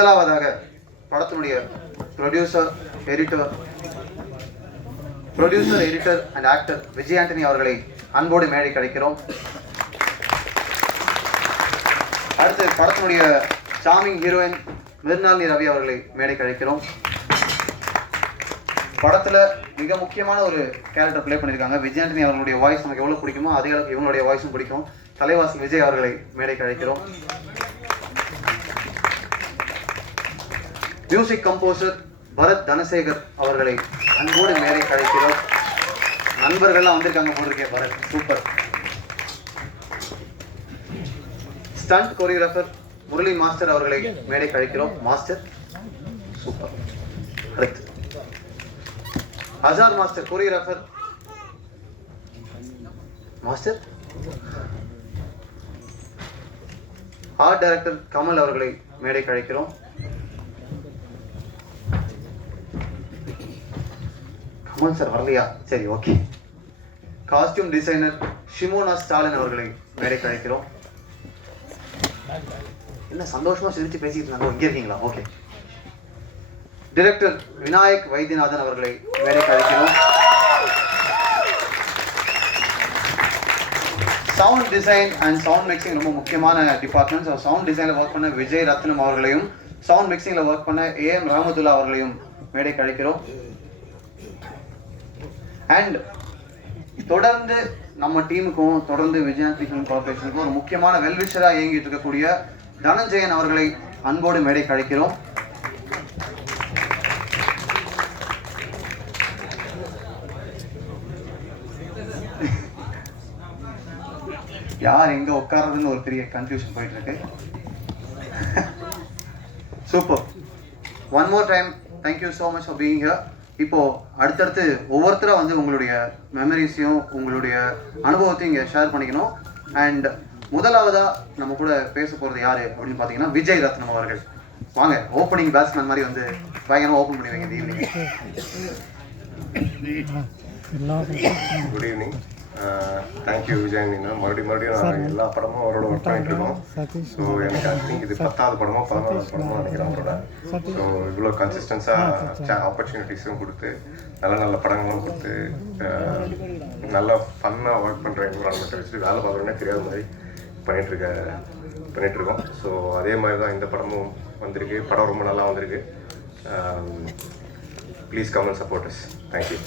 முதலாவதாக படத்தினுடைய producer editor and actor Vijay Antony அவர்களை அன்போடு மேடை கிடைக்கிறோம். அடுத்து படத்தினுடைய சாமிங் ஹீரோயின் மிர்னாலினி ரவி அவர்களை மேடை கிடைக்கிறோம். படத்துல மிக முக்கியமான ஒரு கேரக்டர் பிளே பண்ணியிருக்காங்க. விஜய் ஆண்டனி அவர்களுடைய வாய்ஸ் நமக்கு எவ்வளவு பிடிக்குமோ அதே அளவுக்கு இவங்களுடைய வாய்ஸும் பிடிக்கும். தலைவாசி விஜய் அவர்களை மேடை கிடைக்கிறோம். மியூசிக் கம்போசர் பரத் தனசேகர் அவர்களை அன்போடு மேடை கிடைக்கிறோம். நண்பர்கள்லாம் வந்திருக்காங்க போட்டிருக்கேன். Bharath super. Stunt choreographer Murali master அவர்களை மேடை கழிக்கிறோம். Master super. அடுத்து Azhar master choreographer master. Art director Kamal அவர்களை மேடை கழிக்கிறோம். கமல் சார் வரலையா? சரி, okay. Costume designer Shimona Stalin அவர்களை மேடை கழிக்கிறோம். என்ன சந்தோஷமா சிரிச்சு பேசிட்டு இருந்தாங்க, இங்கே இருக்கீங்களா? ஓகே. டைரக்டர் விநாயக் வைத்தியநாதன் அவர்களை மேடை கழிக்கிறோம். Sound design and sound mixing ரொம்ப முக்கியமான டிபார்ட்மெண்ட். சவுண்ட் டிசைனில் ஒர்க் பண்ண விஜய் ரத்னம் அவர்களையும் சவுண்ட் மிக்சிங்கில் ஒர்க் பண்ண AM ரஹமத்துல்லா அவர்களையும் மேடை கழிக்கிறோம். அண்ட் தொடர்ந்து நம்ம டீமுக்கும் தொடர்ந்து விஜய் ஆண்டனி கார்பரேஷனுக்கும் ஒரு முக்கியமான வெல்விஷராக இயங்கிட்டு இருக்கக்கூடிய தனஞ்சயன் அவர்களை அன்போடு மேடை கழிக்கிறோம். யார் எங்க உட்கார்றதுன்னு ஒரு பெரிய கன்ஃபியூஷன் போயிட்டு இருக்கு. Super. One more time thank you so much for being here. இப்போ அடுத்தடுத்து ஒவ்வொருத்தரா வந்து உங்களுடைய மெமரிஸையும் உங்களுடைய அனுபவத்தையும் இங்கே ஷேர் பண்ணிக்கணும். அண்ட் முதலாவதா நம்ம கூட பேச போறது யாரு அப்படின்னு பார்த்தீங்கன்னா விஜய் ரத்னம் அவர்கள். வாங்க, ஓப்பனிங் பேட்ஸ்மேன் மாதிரி வந்து பயங்கரமா ஓப்பன் பண்ணி வைங்க இந்த evening. Good evening. Thank you Vijay. மறுபடியும் நான் எல்லா படமும் அவரோட ஒர்க் பண்ணிட்டு இருக்கோம். ஸோ எனக்கு ஐ திங்க் இது 10வது படமோ 11வது படமோ நினைக்கிறேன் அவரோட. ஸோ இவ்வளோ கன்சிஸ்டன்ஸாக ஆப்பர்ச்சுனிட்டிஸும் கொடுத்து நல்ல படங்களும் கொடுத்து நல்லா ஃபன்னாக ஒர்க் பண்ணுற என்விரான்மெண்ட்டை வச்சுட்டு வேலை பார்க்குறோன்னே தெரியாத மாதிரி பண்ணிகிட்ருக்கோம். ஸோ அதே மாதிரி தான் இந்த படமும் வந்திருக்கு. படம் ரொம்ப நல்லா வந்திருக்கு. Please come and support us. Thank you.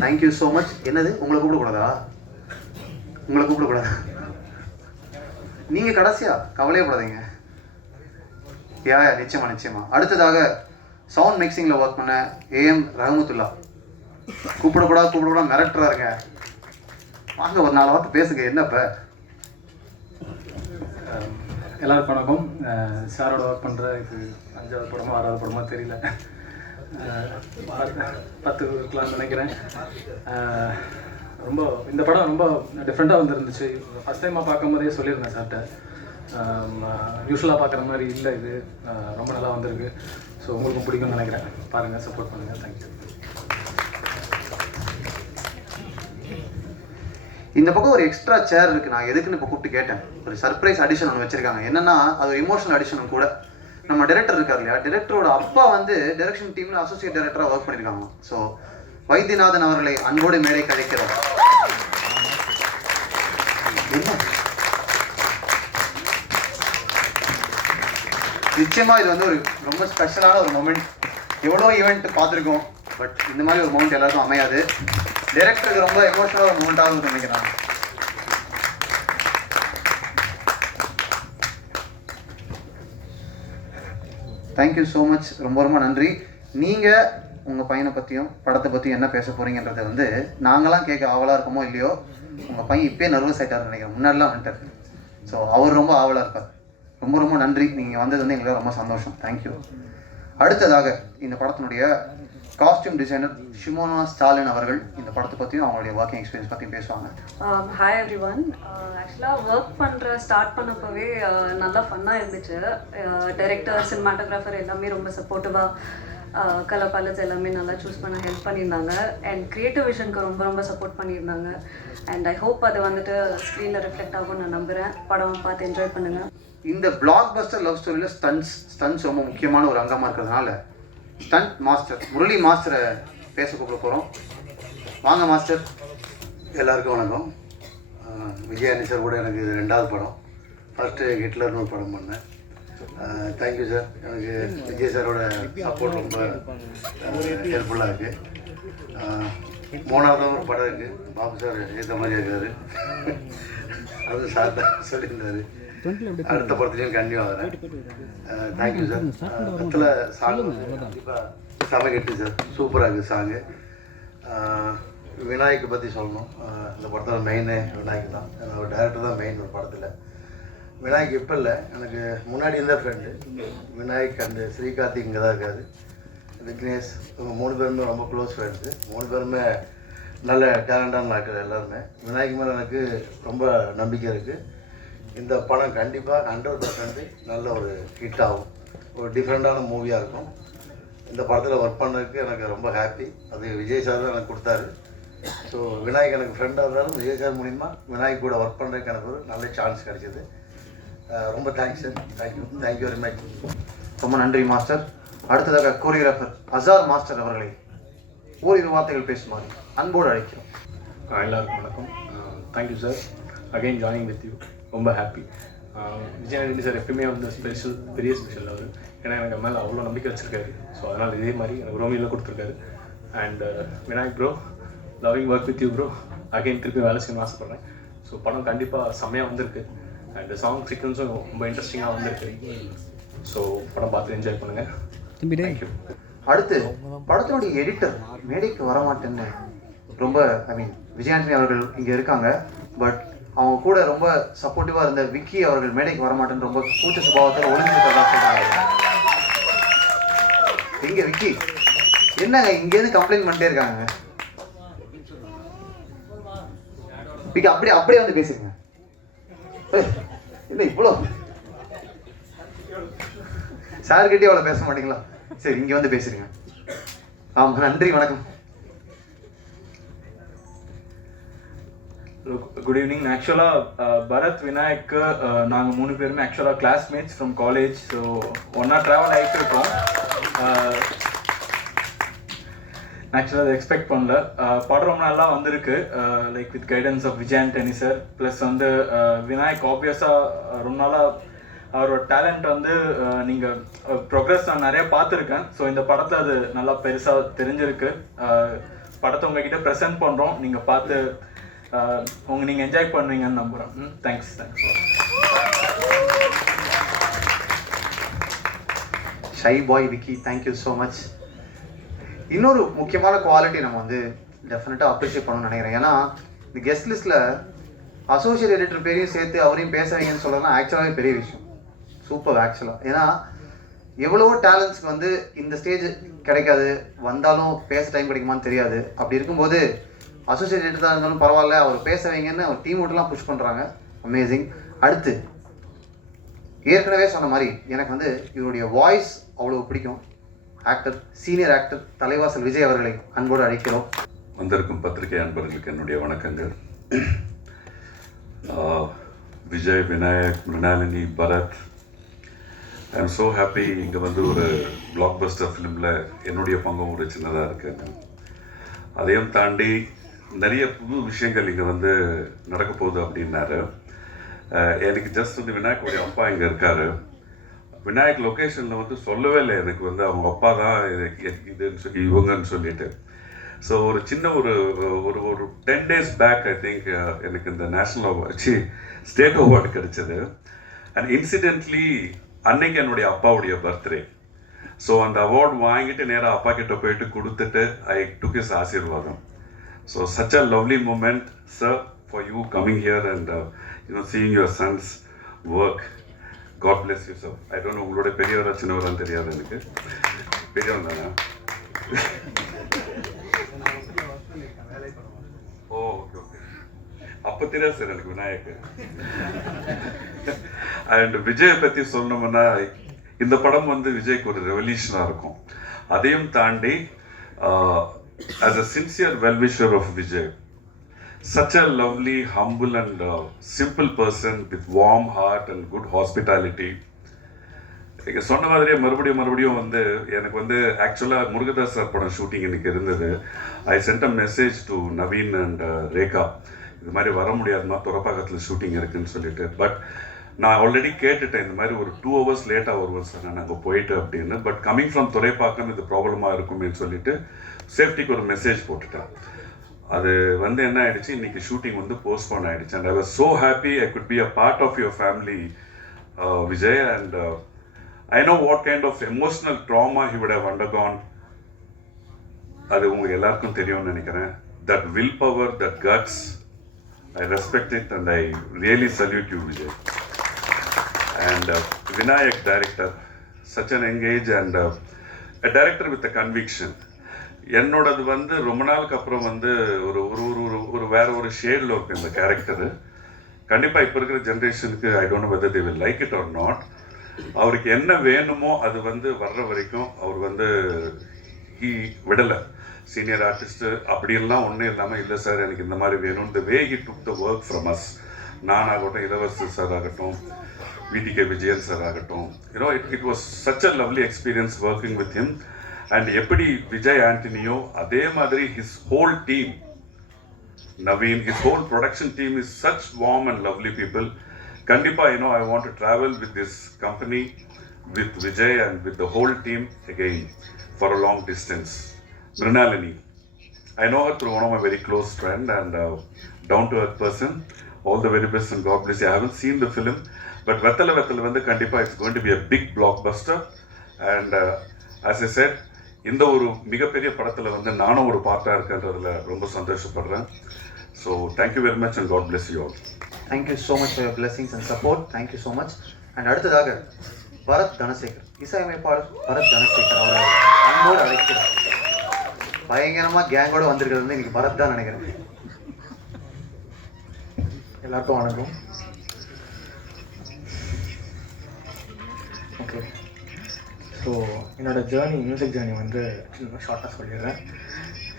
Thank you so much. என்னது உங்களை கூப்பிடக்கூடாதா? நீங்க கடைசியா கவலையப்படாதீங்க. நிச்சயமா. அடுத்ததாக சவுண்ட் மிக்சிங்ல ஒர்க் பண்ண AM ரஹமத்துல்லா. கூப்பிடக்கூடாது மிரட்டுறா இருங்க. வாங்க ஒரு 4 வார்த்தை பேசுங்க. என்னப்ப எல்லாருக்கும் வணக்கம். சாரோட ஒர்க் பண்ணுற இது 5வது படமோ 6வது படமோ தெரியல, 10 இருக்கலாம்னு நினைக்கிறேன். ரொம்ப இந்த படம் ரொம்ப டிஃப்ரெண்ட்டாக வந்துருந்துச்சு. ஃபஸ்ட் டைமாக பார்க்கும் போதே சொல்லியிருந்தேன் சார்கிட்ட, யூஸ்வலாக பார்க்குற மாதிரி இல்லை இது, ரொம்ப நல்லா வந்திருக்கு. ஸோ உங்களுக்கும் பிடிக்கும்னு நினைக்கிறேன். பாருங்கள், சப்போர்ட் பண்ணுங்கள். தேங்க்யூ. இந்த பக்கம் ஒரு எக்ஸ்ட்ரா சேர் இருக்கு. நான் எதுக்குன்னு இப்போ கூப்பிட்டு கேட்டேன். ஒரு சர்ப்ரைஸ் அடிஷன் ஒன்று வச்சிருக்காங்க. என்னன்னா அது ஒரு இமோஷனல் அடிஷனும் கூட. நம்ம டைரக்டர் இருக்கார் இல்லையா, டைரக்டரோட அப்பா வந்து டைரக்ஷன் டீம்ல அசோசியேட் டைரக்டரா ஒர்க் பண்ணிருக்காங்க. ஸோ வைத்தியநாதன் அவர்களை அன்போடு மேடை கழிக்கிறோம். நிச்சயமா இது வந்து ஒரு ரொம்ப ஸ்பெஷலான ஒரு மொமெண்ட். எவ்வளோ ஈவெண்ட் பார்த்துருக்கோம், பட் இந்த மாதிரி ஒரு மொமெண்ட் எல்லாருக்கும் அமையாது. டைரக்டருக்கு ரொம்ப எமோஷனலாக ஒரு மொமெண்ட்டாக நினைக்கிறேன். Thank you so much. ரொம்ப நன்றி. நீங்கள் உங்கள் பையனை பற்றியும் படத்தை பற்றியும் என்ன பேச போகிறீங்கன்றதை வந்து நாங்களாம் கேட்க ஆவலாக இருக்கோமோ இல்லையோ, உங்கள் பையன் இப்போயே நர்வஸ் ஆகிட்டாருன்னு நினைக்கிறேன். முன்னாடிலாம் வந்துட்டார். ஸோ அவர் ரொம்ப ஆவலாக இருப்பார். ரொம்ப நன்றி. நீங்கள் வந்தது வந்து எங்களுக்கு ரொம்ப சந்தோஷம். தேங்க்யூ. அடுத்ததாக இந்த படத்தினுடைய காஸ்டியூம் டிசைனர் ஷிமோனா ஸ்டாலின் அவர்கள் இந்த படத்தை பற்றியும் அவங்களுடைய ஒர்க்கிங் எக்ஸ்பீரியன்ஸ் பற்றியும் பேசுவாங்க. Hi everyone. ஆக்சுவலாக ஒர்க் ஸ்டார்ட் பண்ணப்பவே நல்லா ஃபன்னாக இருந்துச்சு. டைரக்டர், சினிமாட்டோகிராஃபர் எல்லாமே ரொம்ப சப்போர்ட்டிவாக கலர் பேலட்ஸ் எல்லாமே நல்லா சூஸ் பண்ண ஹெல்ப் பண்ணியிருந்தாங்க அண்ட் க்ரியேட்டிவ் விஷனுக்கு ரொம்ப ரொம்ப சப்போர்ட் பண்ணியிருந்தாங்க அண்ட் ஐ ஹோப் அது வந்துட்டு ஸ்க்ரீனில் ரிஃப்ளெக்ட் ஆகும் நான் நம்புகிறேன். படம் பார்த்து என்ஜாய் பண்ணுங்கள். இந்த பிளாக் பஸ்டர் லவ் ஸ்டோரியில் ஸ்டன்ட்ஸ் ரொம்ப முக்கியமான ஒரு அங்கமாக இருக்கிறதுனால ஸ்டண்ட் மாஸ்டர் முரளி மாஸ்டரை பேச கூப்பிட போகிறோம். வாங்க மாஸ்டர். எல்லாருக்கும் வணக்கம். விஜயானி சார் கூட எனக்கு இது 2வது படம். ஃபஸ்ட்டு ஹிட்லர்னு ஒரு படம் பண்ணேன். Thank you sir. எனக்கு விஜய் சாரோட சப்போர்ட் ரொம்ப ஹெல்ப்ஃபுல்லாக இருக்குது. 3வது ஒரு படம் இருக்குது. பாபு சார் ஏற்ற மாதிரி இருக்காரு. அது சார் தான் சொல்லியிருந்தாரு. அடுத்த படத்துலையும் கண்டினியூ ஆகிறேன். Thank you sir. படத்தில் சாங் கண்டிப்பாக செம ஹிட்டு சார். சூப்பராக இருக்குது சாங்கு. விநாயகை பற்றி சொல்லணும். இந்த படத்தில் மெயினே விநாயக் தான். என்னோட டேரக்டர் தான் மெயின் ஒரு படத்தில். விநாயக் இப்போ இல்லை, எனக்கு முன்னாடி இருந்த ஃப்ரெண்டு. விநாயக் அண்டு ஸ்ரீகார்த்திக் இங்கே தான் இருக்காது. விக்னேஷ் இவங்க 3 பேருமே ரொம்ப க்ளோஸ் ஃப்ரெண்ட்ஸு. 3 பேருமே நல்ல டேலண்டான ஆட்கள் எல்லாருமே. விநாயக் மேலே எனக்கு ரொம்ப நம்பிக்கை இருக்குது. இந்த படம் கண்டிப்பாக 100% நல்ல ஒரு ஹிட் ஆகும். ஒரு டிஃப்ரெண்ட்டான மூவியாக இருக்கும். இந்த படத்தில் ஒர்க் பண்ணதுக்கு எனக்கு ரொம்ப ஹாப்பி. அது விஜய் சார் தான் எனக்கு கொடுத்தாரு. ஸோ விநாயக் எனக்கு ஃப்ரெண்டாக இருந்தாலும் விஜய் சார் மூலிமா விநாயக் கூட ஒர்க் பண்ணுறதுக்கு எனக்கு ஒரு நல்ல சான்ஸ் கிடைச்சிது. ரொம்ப thanks sir. Thank you very much. ரொம்ப நன்றி மாஸ்டர். அடுத்ததாக கோரியோகிராஃபர் அசார் மாஸ்டர் அவர்களை ஓரிரு வார்த்தைகள் பேசுமாறு அன்போடு அழைக்கிறோம். எல்லாருக்கும் வணக்கம். Thank you sir. Again joining with you. ரொம்ப ஹாப்பி. விஜயானி சார் எப்பயுமே வந்து ஸ்பெஷல், பெரிய ஸ்பெஷல் அவர். ஏன்னா எனக்கு மேலே அவ்வளோ நம்பிக்கை வச்சுருக்காரு. ஸோ அதனால் இதே மாதிரி எனக்கு ரோமியில் கொடுத்துருக்காரு. And Vinayak bro, loving work with you bro. Again திருப்பி வேலை செய்யணும்னு ஆசைப்பட்றேன். ஸோ படம் கண்டிப்பாக செம்மையாக வந்திருக்கு. அண்ட் சாங் சீக்வன்ஸும் ரொம்ப இன்ட்ரெஸ்டிங்காக வந்திருக்கு. ஸோ படம் பார்த்து என்ஜாய் பண்ணுங்கள். தேங்க்யூ. அடுத்து படத்தினுடைய எடிட்டர் மேடைக்கு வரமாட்டேன்னு ரொம்ப விஜயாண்டனி அவர்கள் இங்கே இருக்காங்க. பட் அவங்க கூட ரொம்ப சப்போர்ட்டிவாக இருந்த விக்கி அவர்கள் மேடைக்கு வரமாட்டேன்னு ரொம்ப கூச்ச சுபாவத்தில் ஒளிஞ்சிருக்கதா சொல்கிறாங்க. எங்க விக்கி என்னங்க இங்கேருந்து கம்ப்ளைண்ட் பண்ணிட்டே இருக்காங்க. விக்கி அப்படியே வந்து பேசுங்க. இல்லை இவ்வளோ சார்கிட்டே அவ்வளோ பேச மாட்டீங்களா? சரி, இங்கே வந்து பேசுறீங்க. ஆமாம், நன்றி, வணக்கம். Good evening. ஆக்சுவலாக பரத் விநாயக்கு நாங்கள் 3 பேருமே ஆக்சுவலாக கிளாஸ்மேட்ஸ் ஃப்ரம் காலேஜ். ஸோ ஒன்றா ட்ராவல் ஆகிட்டு இருக்கோம். ஆக்சுவலாக அதை எக்ஸ்பெக்ட் பண்ணல. படம் ரொம்ப நல்லா வந்திருக்கு. Like with guidance of Vijay Antony sir. Plus வந்து விநாயக் ஆப்வியஸாக ரொம்ப நாளாக அவரோட டேலண்ட் வந்து நீங்கள் ப்ரோக்ரஸ் நான் நிறைய பார்த்துருக்கேன். ஸோ இந்த படத்தில் அது நல்லா பெருசாக தெரிஞ்சிருக்கு. படத்தை உங்ககிட்ட ப்ரெசென்ட் பண்ணுறோம். நீங்கள் பார்த்து நீங்கள் என்ஜாய் பண்ணுவீங்கன்னு நம்புகிறேன். தேங்க்ஸ். ஷை பாய் விக்கி, தேங்க்யூ ஸோ மச். இன்னொரு முக்கியமான குவாலிட்டி நம்ம வந்து டெஃபினட்டாக அப்ரிஷியேட் பண்ணணும்னு நினைக்கிறேன். ஏன்னா இந்த கெஸ்ட் லிஸ்ட்டில் அசோசியேட் எடிட்டர் பேரையும் சேர்த்து அவரையும் பேச வைங்கன்னு சொல்லலாம் ஆக்சுவலாகவே பெரிய விஷயம். சூப்பர் ஆக்சுவலாக. ஏன்னா எவ்வளவோ டேலண்ட்ஸ்க்கு வந்து இந்த ஸ்டேஜ் கிடைக்காது, வந்தாலும் பேச டைம் கிடைக்குமான்னு தெரியாது. அப்படி இருக்கும்போது அசோசியேட் எடிட்டராக இருந்தாலும் பரவாயில்ல, அவர் பேச வைங்கன்னு அவர் டீம் விட்டுலாம் புஷ் பண்ணுறாங்க. அமேசிங். அடுத்து ஏற்கனவே சொன்ன மாதிரி எனக்கு வந்து இவருடைய வாய்ஸ் அவ்வளோ பிடிக்கும். Actor, senior actor Thalaivasal Vijay அவர்களை அன்போடு அழைக்கிறோம். வந்திருக்கும் பத்திரிகை அன்பர்களுக்கு என்னுடைய வணக்கங்கள். Vijay, Vinayak, Mrinalini, Bharath, I am so happy. இங்கே வந்து ஒரு பிளாக் பஸ்டர் ஃபிலிமில் என்னுடைய பங்கும் ஒரு சின்னதாக இருக்குங்க. அதையும் தாண்டி நிறைய புது விஷயங்கள் இங்கே வந்து நடக்க போகுது அப்படின்னாரு. எனக்கு ஜஸ்ட் வந்து விநாயக்குடைய அப்பா இங்கே இருக்கார். விநாயக் லொக்கேஷனில் வந்து சொல்லவே இல்லை எனக்கு வந்து அவங்க அப்பா தான் இதுன்னு சொல்லி இவங்கன்னு சொல்லிட்டு. ஸோ ஒரு சின்ன ஒரு 10 days பேக் ஐ திங்க் எனக்கு இந்த ஸ்டேட் அவார்டு கிடைச்சது. அண்ட் இன்சிடென்ட்லி அன்னைக்கு என்னுடைய அப்பாவுடைய பர்த்டே. ஸோ அந்த அவார்டு வாங்கிட்டு நேராக அப்பா கிட்ட போயிட்டு கொடுத்துட்டு ஐ டுக் ஹிஸ் ஆசீர்வாதம். So such a lovely moment sir for you coming here and seeing your sons work. God bless you, sir. I don't know, உங்களோட பெரியவரா சின்னவரான்னு தெரியாது எனக்கு. பெரியவன் தானே? ஓ, ஓகே ஓகே. அப்போ தெரியாது சார் எனக்கு விநாயக். அண்ட் விஜயை பற்றி சொல்லணும்னா இந்த படம் வந்து விஜய்க்கு ஒரு ரெவல்யூஷனாக இருக்கும். அதையும் தாண்டி as a sincere well-wisher of Vijay, such a lovely, humble and simple person with warm heart and good hospitality. இங்கே சொன்ன மாதிரியே மறுபடியும் வந்து எனக்கு வந்து ஆக்சுவலாக முருகதாஸ் சார் படம் ஷூட்டிங் இன்னைக்கு இருந்தது. I sent a message to Naveen and Rekha, இது மாதிரி வர முடியாதுமா, துறப்பாக்கத்தில் ஷூட்டிங் இருக்குன்னு சொல்லிட்டு. பட் நான் ஆல்ரெடி கேட்டுட்டேன், இந்த மாதிரி ஒரு 2 hours லேட்டாக வருவோம் சார் நான் அங்கே போயிட்டு அப்படின்னு. பட் கம்மிங் ஃப்ரம் துறைப்பாக்கம் இது ப்ராப்ளமாக இருக்குமேன்னு சொல்லிட்டு சேஃப்டிக்கு ஒரு மெசேஜ் போட்டுட்டேன். அது வந்து என்ன ஆயிடுச்சு, இன்னைக்கு ஷூட்டிங் வந்து போஸ்ட்போன் ஆயிடுச்சு. And I was so happy I could be a part of your family Vijay. And I know what kind of emotional trauma he would have undergone. அது உங்க எல்லாருக்கும் தெரியும்னு நினைக்கிறேன். That willpower, that guts, I respect it and I really salute you, Vijay. And Vinayak director, such an engaged and a director with a conviction. என்னோடது வந்து ரொம்ப நாளுக்கு அப்புறம் வந்து ஒரு ஒரு ஒரு வேற ஒரு ஷேடில் இருக்கும் இந்த கேரக்டரு. கண்டிப்பாக இப்போ இருக்கிற ஜென்ரேஷனுக்கு I don't know whether they will like it or not. அவருக்கு என்ன வேணுமோ அது வந்து வர்ற வரைக்கும் அவர் வந்து விடலை. சீனியர் ஆர்டிஸ்ட்டு அப்படின்லாம் ஒன்றும் இல்லாமல், இல்லை சார் எனக்கு இந்த மாதிரி வேணும், இந்த way he took the work from us. நான் ஆகட்டும், இளவரசர் சார் ஆகட்டும், VTK விஜயன் சார் ஆகட்டும், you know it was such a lovely experience working with him. And எப்படி விஜய் ஆண்டனியோ அதே மாதிரி his whole team, Naveen, his whole production team is such warm and lovely people. Kandipa, I want to travel with this company, with Vijay and with the whole team again for a long distance. Mrinalini, I know her through one of my very close friend and down-to-earth person. All the very best and God bless you. I haven't seen the film, but Vettala வந்து Kandipa, it's going to be a big blockbuster. And as I said, இந்த ஒரு மிகப்பெரிய படத்தில் வந்து நானும் ஒரு பார்ட்டாக இருக்கின்றதில் ரொம்ப சந்தோஷப்படுறேன். So thank you very much and God bless you all. Thank you so much for your blessings and support. Thank you so much. And அடுத்ததாக பரத் தனசேகர், இசையமைப்பாளர் பரத் தனசேகர் அவரை அன்போடு அழைக்கிறார். பயங்கரமாக கேங்கோட வந்திருக்கிறது வந்து இன்னைக்கு பரத் தான் நினைக்கிறேன். எல்லாருக்கும் வணக்கம். ஓகே, ஸோ என்னோடய ஜேர்னி, மியூசிக் ஜேர்னி வந்து சின்ன ஷார்ட்டாக சொல்லிடுறேன்.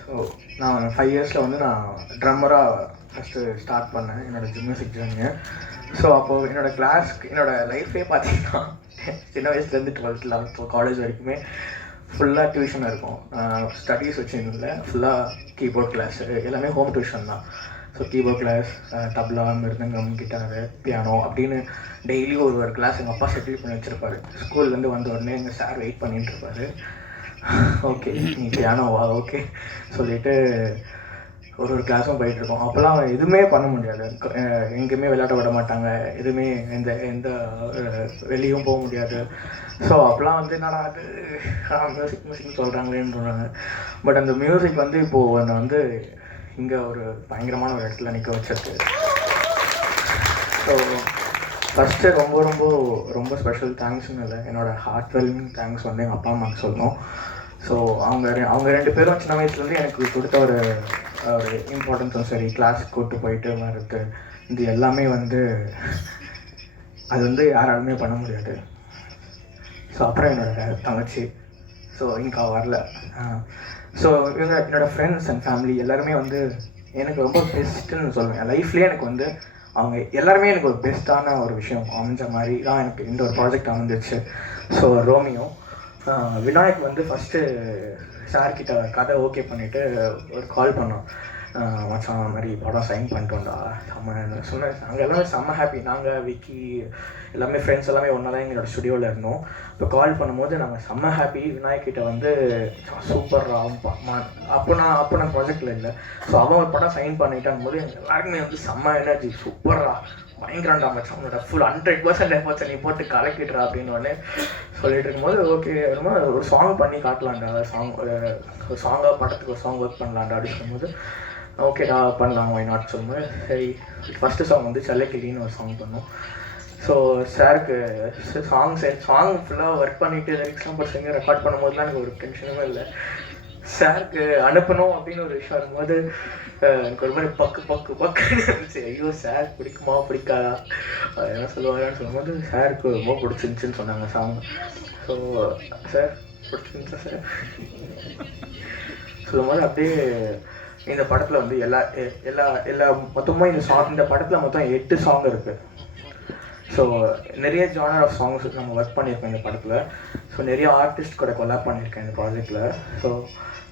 ஸோ நான் 5 yearsல வந்து நான் ட்ரம்மராக ஃபஸ்ட்டு ஸ்டார்ட் பண்ணேன் என்னோடய மியூசிக் ஜேர்னியை. ஸோ அப்போது என்னோடய லைஃபே பார்த்தீங்கன்னா சின்ன வயசுலேருந்து 12th 11th காலேஜ் வரைக்குமே ஃபுல்லாக டியூஷன் இருக்கும். ஸ்டடீஸ் வச்சுருந்ததில்ல, ஃபுல்லாக கீபோர்ட் கிளாஸு எல்லாமே ஹோம் டியூஷன் தான். ஸோ கீபோர்ட் கிளாஸ், தப்லா, மிருதங்கம், கிட்டாரு, பியானோ அப்படின்னு டெய்லி ஒரு கிளாஸ் எங்கள் அப்பா ஷெட்யூல் பண்ணி வச்சுருப்பாரு. ஸ்கூல்லேருந்து வந்த உடனே எங்கள் சார் வெயிட் பண்ணிகிட்டு இருப்பார். ஓகே நீ பியானோவா, ஓகே சொல்லிவிட்டு ஒரு கிளாஸும் போயிட்டுருக்கோம். அப்போல்லாம் எதுவுமே பண்ண முடியாது, எங்கேயுமே விளையாட விட மாட்டாங்க, எதுவுமே எந்த வெளியும் போக முடியாது. ஸோ அப்போல்லாம் வந்து என்னடா அது மியூசிக்னு சொல்கிறாங்களேன்னு. பட் அந்த மியூசிக் வந்து இப்போது என்னை வந்து இங்கே ஒரு பயங்கரமான ஒரு இடத்துல நிற்க வச்சிருக்கு. ஸோ ஃபஸ்ட்டு ரொம்ப ஸ்பெஷல் தேங்க்ஸ்னு இல்லை, என்னோடய ஹார்ட் வெல்மிங் தேங்க்ஸ் வந்து எங்கள் அப்பா அம்மாவுக்கு சொல்லணும். ஸோ அவங்க 2 பேரும் சின்ன வயசுலேருந்து எனக்கு கொடுத்த ஒரு இம்பார்ட்டன்ஸும் சரி, கிளாஸுக்கு கூப்பிட்டு போயிட்டு வர்றது, இது எல்லாமே வந்து அது வந்து யாராலுமே பண்ண முடியாது. ஸோ அப்புறம் என்னோடய தங்கச்சி, ஸோ இங்கே வரல. ஸோ என்னோடய ஃப்ரெண்ட்ஸ் அண்ட் ஃபேமிலி எல்லாருமே வந்து எனக்கு ரொம்ப பெஸ்ட்டுன்னு சொல்லுவேன். என் லைஃப்லேயே எனக்கு வந்து அவங்க எல்லாருமே எனக்கு ஒரு பெஸ்ட்டான ஒரு விஷயம் அமைஞ்ச மாதிரி தான் எனக்கு இந்த ஒரு ப்ராஜெக்ட் அமைஞ்சிச்சு. ஸோ ரோமியோ, விநாயக் வந்து ஃபஸ்ட்டு சார்கிட்ட கதை ஓகே பண்ணிவிட்டு ஒரு கால் பண்ணோம். மச்சான் மாதிரி படம் சைன் பண்ணிட்டோம்டா, செம்ம சொன்னேன். நாங்கள் எல்லாமே செம்ம ஹாப்பி. நாங்கள் விக்கி எல்லாமே ஃப்ரெண்ட்ஸ் எல்லாமே ஒன்றா தான் எங்களோட ஸ்டுடியோவில் இருந்தோம். இப்போ கால் பண்ணும்போது நாங்கள் செம்ம ஹாப்பி. விநாயக்கிட்ட வந்து சூப்பர்ரா அப்போ நான் ப்ராஜெக்டில் இல்லை. ஸோ அவன் ஒரு படம் சைன் பண்ணிட்டான் போது எங்கள் எல்லாருக்குமே வந்து செம்ம எனர்ஜி, சூப்பர்ரா பயங்கரண்டா மச்சான், உன்னோட ஃபுல் 100% எஃபர்ட்ஸை நீ போட்டு கலக்கிடுறா அப்படின்னு உடனே சொல்லிட்டு இருக்கும்போது, ஓகே ரொம்ப ஒரு சாங் பண்ணி காட்டலாம்டா, ஒரு சாங்காக படத்துக்கு ஒரு சாங் ஒர்க் பண்ணலாம்டா அப்படின்னு சொல்லும்போது, ஓகேடா பண்ணலாம் ஒய் நாட் சொல்லும்போது, சரி ஃபஸ்ட்டு சாங் வந்து செல்லக்கிளின்னு ஒரு சாங் பண்ணோம். ஸோ சாருக்கு சாங் ஃபுல்லாக ஒர்க் பண்ணிவிட்டு லிரிக்ஸ்லாம் போட்டு ரெக்கார்ட் பண்ணும்போதுலாம் எனக்கு ஒரு டென்ஷனுமே இல்லை. சாருக்கு அனுப்பணும் அப்படின்னு ஒரு விஷயம் வரும்போது எனக்கு ஒரு மாதிரி பக்குன்னு இருந்துச்சு. ஐயோ சார் பிடிக்குமா பிடிக்காதா என்ன சொல்லுவாங்கன்னு சொல்லும்போது சாருக்கு ரொம்ப பிடிச்சிருந்துச்சின்னு சொன்னாங்க சாங். ஸோ சார் பிடிச்சிருந்துச்சா சார் சொல்லும்போது அப்படியே இந்த படத்தில் வந்து எல்லா மொத்தமாக இந்த படத்தில் மொத்தம் 8 சாங் இருக்குது. ஸோ நிறைய ஜானர் ஆஃப் சாங்ஸ் நம்ம ஒர்க் பண்ணியிருக்கோம் இந்த படத்தில். ஸோ நிறைய ஆர்டிஸ்ட் கூட கொலாப் பண்ணியிருக்கேன் இந்த ப்ராஜெக்டில். ஸோ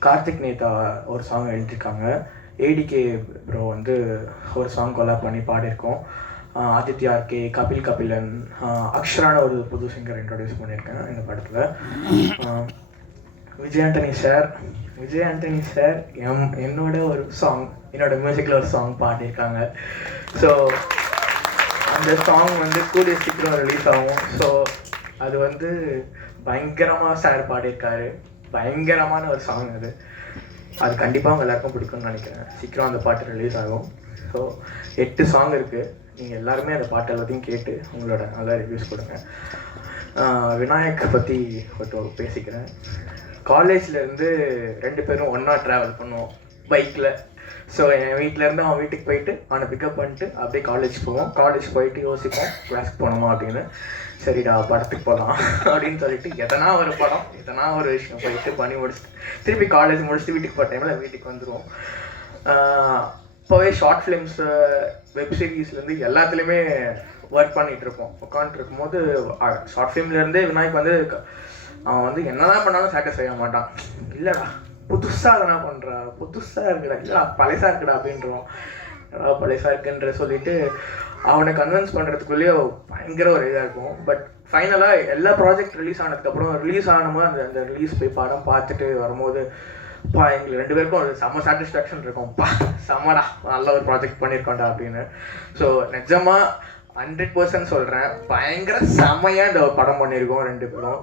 கார்த்திக் நேதா ஒரு சாங் எழுதியிருக்காங்க, ஏடிகே ப்ரோ வந்து ஒரு சாங் கொலாப் பண்ணி பாடியிருக்கோம், ஆதித்யா ஆர்கே, கபிலன், அக்ஷரான ஒரு புது சிங்கர் இன்ட்ரடியூஸ் பண்ணியிருக்கேன் இந்த படத்தில். விஜய் ஆண்டனி சார் என்னோட ஒரு சாங், என்னோட மியூசிக்கில் ஒரு சாங் பாடியிருக்காங்க. ஸோ அந்த சாங் வந்து கூடிய சீக்கிரம் ரிலீஸ் ஆகும். ஸோ அது வந்து பயங்கரமாக சார் பாடியிருக்காரு, பயங்கரமான ஒரு சாங் அது கண்டிப்பாக அவங்க எல்லாருக்கும் பிடிக்கும்னு நினைக்கிறேன். சீக்கிரம் அந்த பாட்டு ரிலீஸ் ஆகும். ஸோ 8 சாங் இருக்குது. நீங்கள் எல்லாருமே அந்த பாட்டு எல்லாத்தையும் கேட்டு உங்களோட நல்ல ரிவ்யூஸ் கொடுங்க. விநாயக்கை பற்றி கொஞ்சம் பேசிக்கிறேன். காலேஜ்லேருந்து 2 பேரும் ஒன்றா ட்ராவல் பண்ணுவோம் பைக்கில். ஸோ என் வீட்டிலேருந்து அவன் வீட்டுக்கு போயிட்டு அவனை பிக்கப் பண்ணிட்டு அப்படியே காலேஜ் போவோம். காலேஜ் போயிட்டு யோசிப்போம் கிளாஸ்க்கு போகணுமா அப்படின்னு. சரிடா படத்துக்கு போகலாம் அப்படின்னு சொல்லிட்டு எதனா ஒரு விஷயம் போயிட்டு பண்ணி முடிச்சுட்டு திருப்பி காலேஜ் முடிச்சுட்டு வீட்டுக்கு போகிற டைமில் வீட்டுக்கு வந்துடுவோம். இப்போவே ஷார்ட் ஃபிலிம்ஸ், வெப் சீரிஸ்லேருந்து எல்லாத்துலேயுமே ஒர்க் பண்ணிகிட்டு இருப்போம். உட்காந்துட்டு போது ஷார்ட் ஃபிலிம்லேருந்தே விநாயக் வந்து அவன் வந்து என்னதான் பண்ணாலும் சாட்டிஸ்ஃபை ஆக மாட்டான். இல்லைடா புதுசாக எதனா பண்ணுறா, புதுசாக இருக்குடா, இல்லை பழசாக இருக்குடா அப்படின்றோம். பழசாக இருக்குன்ற சொல்லிட்டு அவனை கன்வின்ஸ் பண்ணுறதுக்குள்ளேயே பயங்கர ஒரு இதாக இருக்கும். பட் ஃபைனலாக எல்லா ப்ராஜெக்ட் ரிலீஸ் ஆனதுக்கப்புறம் ரிலீஸ் ஆனபோது அந்த ரிலீஸ் போய் படம் பார்த்துட்டு வரும்போது எங்களுக்கு 2 பேருக்கும் ஒரு செம்ம சாட்டிஸ்ஃபேக்ஷன் இருக்கும். செம்மடா நல்ல ஒரு ப்ராஜெக்ட் பண்ணியிருக்கோண்டா அப்படின்னு. ஸோ நிஜமாக 100% சொல்கிறேன், பயங்கர செம்மையாக இந்த படம் பண்ணியிருக்கோம் 2 பேரும்.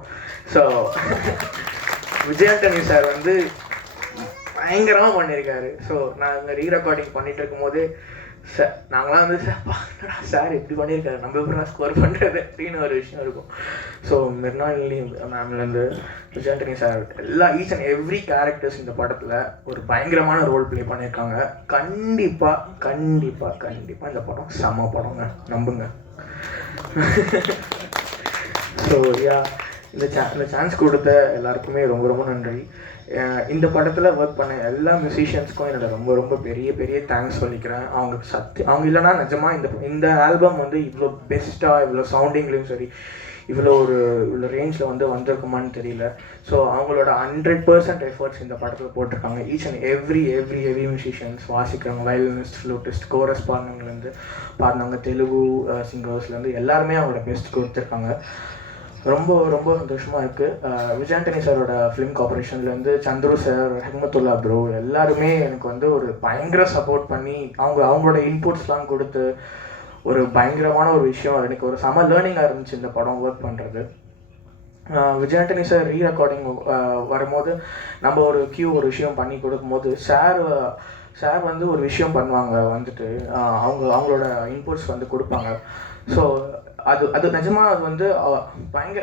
ஸோ விஜய் ஆண்டனி சார் வந்து பயங்கரமாக பண்ணியிருக்காரு. ஸோ நாங்கள் ரீரெக்கார்டிங் பண்ணிகிட்டு இருக்கும்போது நாங்களாம் வந்து சார் எப்படி பண்ணியிருக்காரு, நம்ம எப்படி ஸ்கோர் பண்ணுறது அப்படின்னு ஒரு விஷயம் இருக்கும். ஸோ மிர்னாலினி மேம்லேருந்து Vijay Antony sir each and every characters இந்த படத்தில் ஒரு பயங்கரமான ரோல் ப்ளே பண்ணியிருக்காங்க. கண்டிப்பாக இந்த படம் செம படங்க, நம்புங்க. ஸோ இந்த சான்ஸ் கொடுத்த எல்லாருக்குமே ரொம்ப நன்றி. இந்த படத்தில் ஒர்க் பண்ண எல்லா மியூசிஷியன்ஸ்க்கும் என்னோட ரொம்ப பெரிய தேங்க்ஸ் சொல்லிக்கிறேன். அவங்க இல்லைனா நிஜமாக இந்த ஆல்பம் வந்து இவ்வளோ பெஸ்ட்டாக, இவ்வளோ சவுண்டிங்லேயும் சரி, இவ்வளோ ரேஞ்சில் வந்து வந்திருக்குமான்னு தெரியல. ஸோ அவங்களோட 100% எஃபர்ட்ஸ் இந்த படத்தில் போட்டிருக்காங்க. ஈச் அண்ட் எவ்ரி மியூசிஷியன்ஸ் வாசிக்கிறவங்க, வயலினிஸ்ட், ஃப்ளூட்டிஸ்ட், கோரஸ் பாடினவங்க, தெலுங்கு சிங்கர்ஸ்லேருந்து எல்லாருமே அவங்களோட பெஸ்ட் கொடுத்துருக்காங்க. ரொம்ப சந்தோஷமாக இருக்குது. விஜய் ஆண்டனி சாரோட film கார்பரேஷன்லேருந்து Chandru sir, Hekmatullah bro எல்லாருமே எனக்கு வந்து ஒரு பயங்கர சப்போர்ட் பண்ணி அவங்களோட இன்புட்ஸ்லாம் கொடுத்து ஒரு பயங்கரமான ஒரு விஷயம். எனக்கு ஒரு செம லேர்னிங்காக இருந்துச்சு இந்த படம் ஒர்க் பண்ணுறது. விஜய் ஆண்டனி சார் ரீரெக்கார்டிங் வரும்போது நம்ம ஒரு விஷயம் பண்ணி கொடுக்கும்போது சார் வந்து ஒரு விஷயம் பண்ணுவாங்க, வந்துட்டு அவங்களோட இன்புட்ஸ் வந்து கொடுப்பாங்க. ஸோ அது நிஜமாக அது வந்து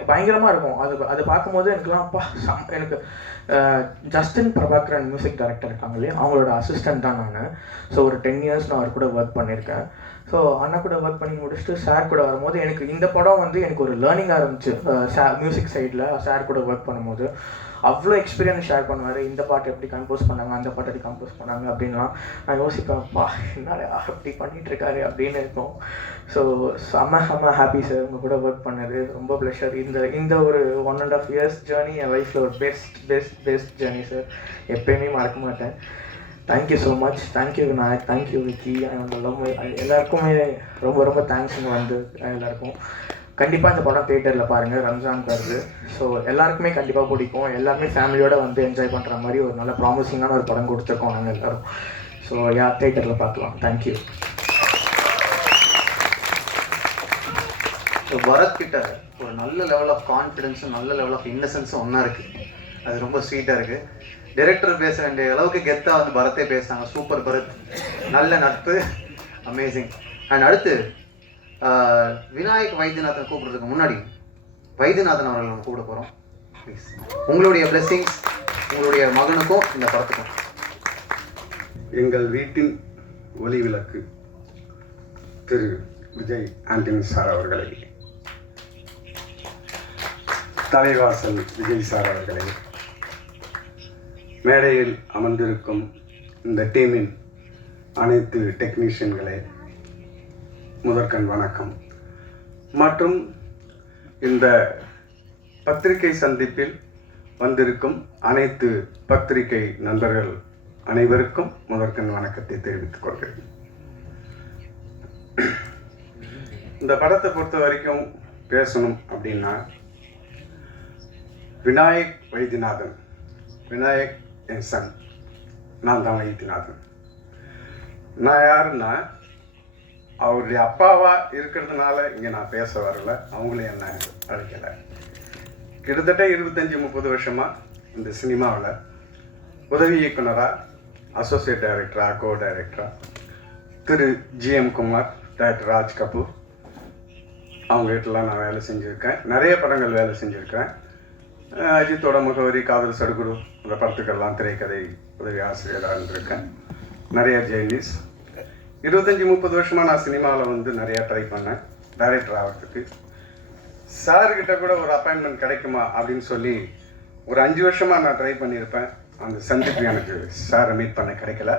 பயங்கரமாக இருக்கும். அது பார்க்கும்போது எனக்கு ஜஸ்டின் பிரபாகரன் மியூசிக் டைரக்டர் இருக்காங்க இல்லையா, அவங்களோட அசிஸ்டன்ட் தான் நான். ஸோ ஒரு 10 years நான் அவர் கூட ஒர்க் பண்ணியிருக்கேன். ஸோ அண்ணா கூட ஒர்க் பண்ணி முடிச்சுட்டு சார் கூட வரும்போது எனக்கு இந்த படம் வந்து எனக்கு ஒரு லேர்னிங்காக இருந்துச்சு. மியூசிக் சைடில் சார் கூட ஒர்க் பண்ணும்போது அவ்வளோ எக்ஸ்பீரியன்ஸ் ஷேர் பண்ணுவார். இந்த பாட்டு எப்படி கம்போஸ் பண்ணாங்க, அந்த பாட்டு எப்படி கம்போஸ் பண்ணாங்க அப்படின்லாம் நான் யோசிப்பேன்ப்பா, என்னால் அப்படி பண்ணிகிட்ருக்காரு அப்படின்னு இருக்கும். ஸோ செம்ம ஹாப்பி சார் உங்கள் கூட ஒர்க் பண்ணது, ரொம்ப ப்ளஷர். இந்த ஒரு 1.5 years ஜேர்னி என் லைஃப்பில் ஒரு பெஸ்ட் ஜேர்னி சார், எப்பயுமே மறக்க மாட்டேன். Thank you so much. Thank you Vinayak, thank you Vicky, எல்லாருக்குமே ரொம்ப தேங்க்ஸுங்க வந்து எல்லாருக்கும். கண்டிப்பாக இந்த படம் தியேட்டரில் பாருங்கள், ரம்ஜானுக்கு வருது. ஸோ எல்லாருக்குமே கண்டிப்பாக பிடிக்கும். எல்லாருமே ஃபேமிலியோடு வந்து என்ஜாய் பண்ணுற மாதிரி ஒரு நல்ல ப்ராமிசிங்கான ஒரு படம் கொடுத்துருக்கோம் நாங்கள் எல்லோரும். ஸோ தியேட்டரில் பார்க்கலாம். தேங்க்யூ. ஸோ பரத் கிட்ட ஒரு நல்ல லெவல் ஆஃப் கான்ஃபிடென்ஸும் நல்ல லெவல் ஆஃப் இன்னசென்ஸும் ஒன்றா இருக்குது. அது ரொம்ப ஸ்வீட்டாக இருக்குது. டைரக்டர் பேச வேண்டிய அளவுக்கு கெத்தாக வந்து பரத்தே பேசுகிறாங்க. சூப்பர் பரத், நல்ல நட்பு, அமேசிங். அண்ட் அடுத்து விநாயக் வைத்தியநாதன் கூப்பிட்றதுக்கு முன்னாடி வைத்தியநாதன் அவர்கள் நம்ம கூப்பிட போகிறோம். ப்ளீஸ் உங்களுடைய பிளெஸிங்ஸ் உங்களுடைய மகனுக்கும் இந்த படத்துக்கும். எங்கள் வீட்டின் ஒளி விளக்கு திரு விஜய் ஆண்டனி சார் அவர்களை, தலைவாசல் விஜய் சார் அவர்களை, மேடையில் அமர்ந்திருக்கும் இந்த டீமின் அனைத்து டெக்னீஷியன்களே முதற்கண் வணக்கம். மற்றும் இந்த பத்திரிகை சந்திப்பில் வந்திருக்கும் அனைத்து பத்திரிகை நண்பர்கள் அனைவருக்கும் முதற்கண் வணக்கத்தை தெரிவித்துக் கொள்கிறேன். இந்த படத்தை பொறுத்த வரைக்கும் பேசணும் அப்படின்னா, விநாயக் வைத்தியநாதன், விநாயக் என் சன், நான் தான் வைத்தியநாதன். நான் யாருன்னா, அவருடைய அப்பாவா இருக்கிறதுனால இங்கே நான் பேச வரல, அவங்களும் என்ன அழைக்கலை. கிட்டத்தட்ட 25-30 வருஷமாக இந்த சினிமாவில் உதவி இயக்குனராக, அசோசியேட் டைரக்டராக, கோ டைரக்டராக திரு ஜிஎம் குமார், டைரக்டர் ராஜ் கபூர் அவங்க வீட்டிலாம் நான் வேலை செஞ்சுருக்கேன். நிறைய படங்கள் வேலை செஞ்சுருக்கேன். அஜித்தோட முகவரி, காதல் சடுகுரு, அந்த படத்துக்கெல்லாம் திரைக்கதை உதவி ஆசிரியராக இருந்திருக்கேன். நிறைய ஜெர்னிஸ். 25-30 வருஷமாக நான் சினிமாவில் வந்து நிறையா ட்ரை பண்ணேன் டைரக்டர் ஆகிறதுக்கு. சார்கிட்ட கூட ஒரு அப்பாயின்மெண்ட் கிடைக்குமா அப்படின்னு சொல்லி ஒரு 5 வருஷமாக நான் ட்ரை பண்ணியிருப்பேன். அந்த சந்திப்பு எனக்கு சாரை மீட் பண்ண கிடைக்கல.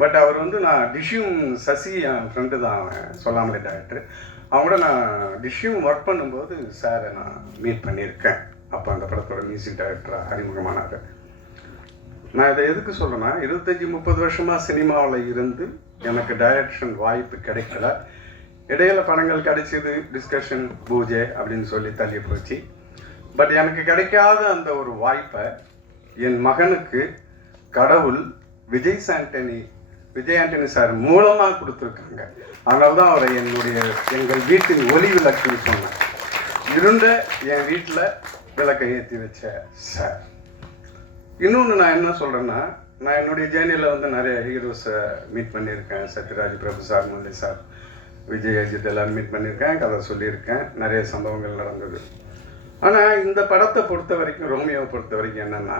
பட் அவர் வந்து, நான் டிஷ்யூம் சசி என் ஃப்ரெண்டு தான், அவன் சொல்லாமலே டைரக்டர், அவங்க கூட நான் டிஷ்யூம் ஒர்க் பண்ணும்போது சாரை நான் மீட் பண்ணியிருக்கேன். அப்போ அந்த படத்தோட மியூசிக் டைரக்டராக அறிமுகமானார். நான் இதை எதுக்கு சொல்கிறேன்னா, 25-30 வருஷமாக சினிமாவில் இருந்து எனக்கு டைரக்ஷன் வாய்ப்பு கிடைக்கல. இடையில படங்கள் கிடைச்சது, டிஸ்கஷன், பூஜை அப்படின்னு சொல்லி தள்ளி போச்சு. பட் எனக்கு கிடைக்காத அந்த ஒரு வாய்ப்பை என் மகனுக்கு கடவுள் விஜய் ஆண்டனி சார் மூலமாக கொடுத்துருக்காங்க. அதனால தான் அவரை எங்கள் வீட்டின் ஒளி விளக்குன்னு சொன்னேன். இருண்ட என் வீட்டில் விளக்கை ஏற்றி வச்ச சார். இன்னொன்று நான் என்ன சொல்கிறேன்னா, நான் என்னுடைய ஜேர்னியில் வந்து நிறைய ஹீரோஸை மீட் பண்ணியிருக்கேன். சத்யராஜ், பிரபு சார், முரளி சார், விஜய், அஜித் எல்லோரும் மீட் பண்ணியிருக்கேன், கதை சொல்லியிருக்கேன், நிறைய சம்பவங்கள் நடந்தது. ஆனால் இந்த படத்தை பொறுத்த வரைக்கும், ரோமியோவை பொறுத்த வரைக்கும் என்னென்னா,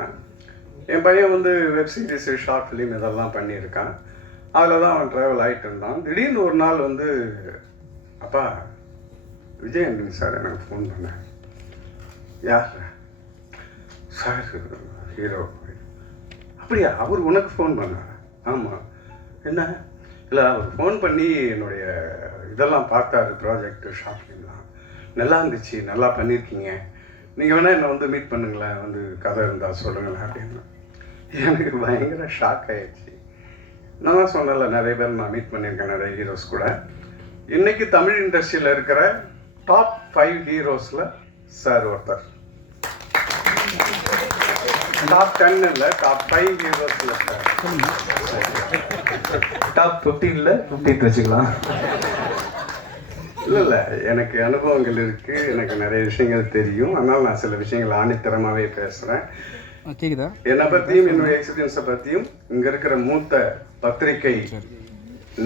என் பையன் வந்து வெப் சீரிஸு, ஷார்ட் ஃபிலிம் இதெல்லாம் பண்ணியிருக்கான். அதில் தான் அவன் ட்ராவல் ஆகிட்டு இருந்தான். திடீர்னு ஒரு நாள் வந்து, அப்பா விஜய் ஆண்டனி சார் எனக்கு ஃபோன் பண்ணேன். யார் சார்? ஹீரோ. அப்படியா, அவர் உனக்கு ஃபோன் பண்ணார்? ஆமாம். என்ன? இல்லை, அவர் ஃபோன் பண்ணி என்னுடைய இதெல்லாம் பார்த்தாரு, ப்ராஜெக்ட், ஷார்ட் ஃபிலிம்லாம் நல்லா இருந்துச்சு, நல்லா பண்ணியிருக்கீங்க, நீங்கள் வேணால் என்னை வந்து மீட் பண்ணுங்களேன், வந்து கதை இருந்தால் சொல்லுங்களேன் அப்படின்னு. எனக்கு பயங்கர ஷாக் ஆகிடுச்சு. நான் தான் சொன்னல, நிறைய பேர் நான் மீட் பண்ணியிருக்கேன், நிறைய ஹீரோஸ் கூட. இன்றைக்கி தமிழ் இண்டஸ்ட்ரியில் இருக்கிற டாப் 5 ஹீரோஸில் சார் ஒருத்தர். டாப் 10 இல்லை, டாப் 5 ஹீரோஸில் சார். டாப் 15ல் 15 வச்சுக்கலாம். இல்லை, எனக்கு அனுபவங்கள் இருக்குது, எனக்கு நிறைய விஷயங்கள் தெரியும். அதனால் நான் சில விஷயங்கள் ஆணித்தரமாகவே பேசுகிறேன். என்னை பற்றியும், என்னுடைய எக்ஸ்பீரியன்ஸை பற்றியும் இங்கே இருக்கிற மூத்த பத்திரிகை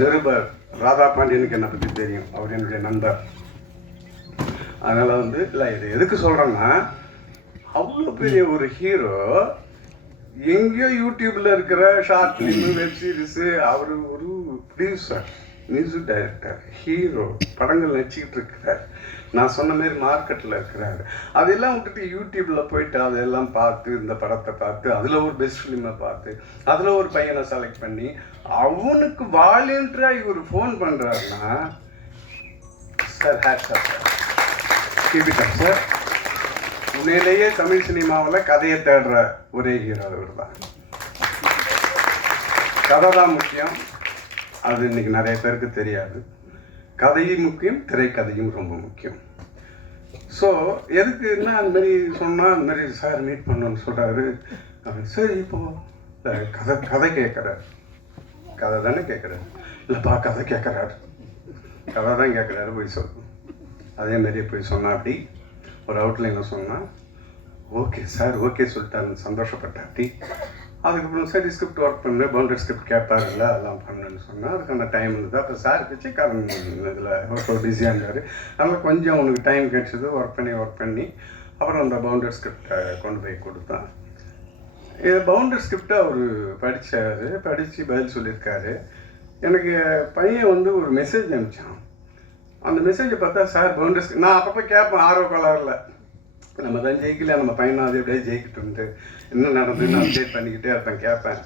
நிருபர் ராதா பாண்டியனுக்கு என்னை பற்றி தெரியும். அவர் என்னுடைய நண்பர். அதனால் வந்து, இல்லை, இது எதுக்கு சொல்கிறேன்னா, அவ்வளோ பெரிய ஒரு ஹீரோ எங்கேயோ யூடியூப்பில் இருக்கிற ஷார்ட் ஃபிலிமு, வெப் சீரிஸு, அவர் ஒரு ப்ரொடியூசர், மியூசிக் டைரக்டர், ஹீரோ, படங்கள் நடிச்சிக்கிட்டு இருக்கிறார். நான் சொன்ன மாரி மார்க்கெட்டில் இருக்கிறாரு. அதெல்லாம் விட்டுட்டு யூடியூப்பில் போயிட்டு அதெல்லாம் பார்த்து, இந்த படத்தை பார்த்து, அதில் ஒரு பெஸ்ட் ஃபிலிமை பார்த்து, அதில் ஒரு பையனை செலக்ட் பண்ணி அவனுக்கு வாலண்டியராக இவர் ஃபோன் பண்ணுறாருன்னா, sir hats off sir, keep it up sir. உண்மையிலேயே தமிழ் சினிமாவில் கதையை தேடுற ஒரே ஹீரோ அவர் தான். கதை தான் முக்கியம். அது இன்னைக்கு நிறைய பேருக்கு தெரியாது. கதையும் முக்கியம், திரைக்கதையும் ரொம்ப முக்கியம். ஸோ எதுக்குன்னா, அந்த மாதிரி சொன்னால், அந்த மாதிரி சார் மீட் பண்ணணும்னு சொல்கிறாரு. சரி, இப்போது கதை கேட்குறாரு. கதை தானே கேட்குறாரு. இல்லைப்பா, கதை கேட்குறாரு, கதை தான் கேட்குறாரு, போய் சொல்லணும். அதேமாரியே போய் சொன்னா, அப்படி ஒரு அவுட்லைனில் சொன்னால், ஓகே சார், ஓகே சொல்லிட்டாருன்னு சந்தோஷப்பட்டாட்டி. அதுக்கப்புறம் சரி, ஸ்கிரிப்ட் ஒர்க் பண்ணு, பவுண்டரி ஸ்கிரிப்ட் கேட்பாருல்ல, அதெல்லாம் பண்ணுன்னு சொன்னால் அதுக்கான டைம் இருந்தது. அப்போ சார் பிச்சைக்காரன் இதில் ஒர்க் பிஸியாக இருந்தார். அதனால் கொஞ்சம் உனக்கு டைம் கிடச்சிது, ஒர்க் பண்ணி அப்புறம் அந்த பவுண்டரி ஸ்கிரிப்டை கொண்டு போய் கொடுத்தான். பவுண்டர் ஸ்கிரிப்டை அவர் படித்து பதில் சொல்லியிருக்காரு. எனக்கு பையன் வந்து ஒரு மெசேஜ் அனுப்பிச்சான். அந்த மெசேஜை பார்த்தா சார் பவுண்டர் ஸ்கிரிப்ட் நான் அப்பப்போ கேட்பேன் ஆர்வ கோளாறுல, நம்ம தான் ஜெயிக்கல, நம்ம பையனை அது எப்படியே ஜெயிக்கிட்டுன்ட்டு என்ன நடந்துன்னு அப்டேட் பண்ணிக்கிட்டே இருப்பேன், கேட்பேன்.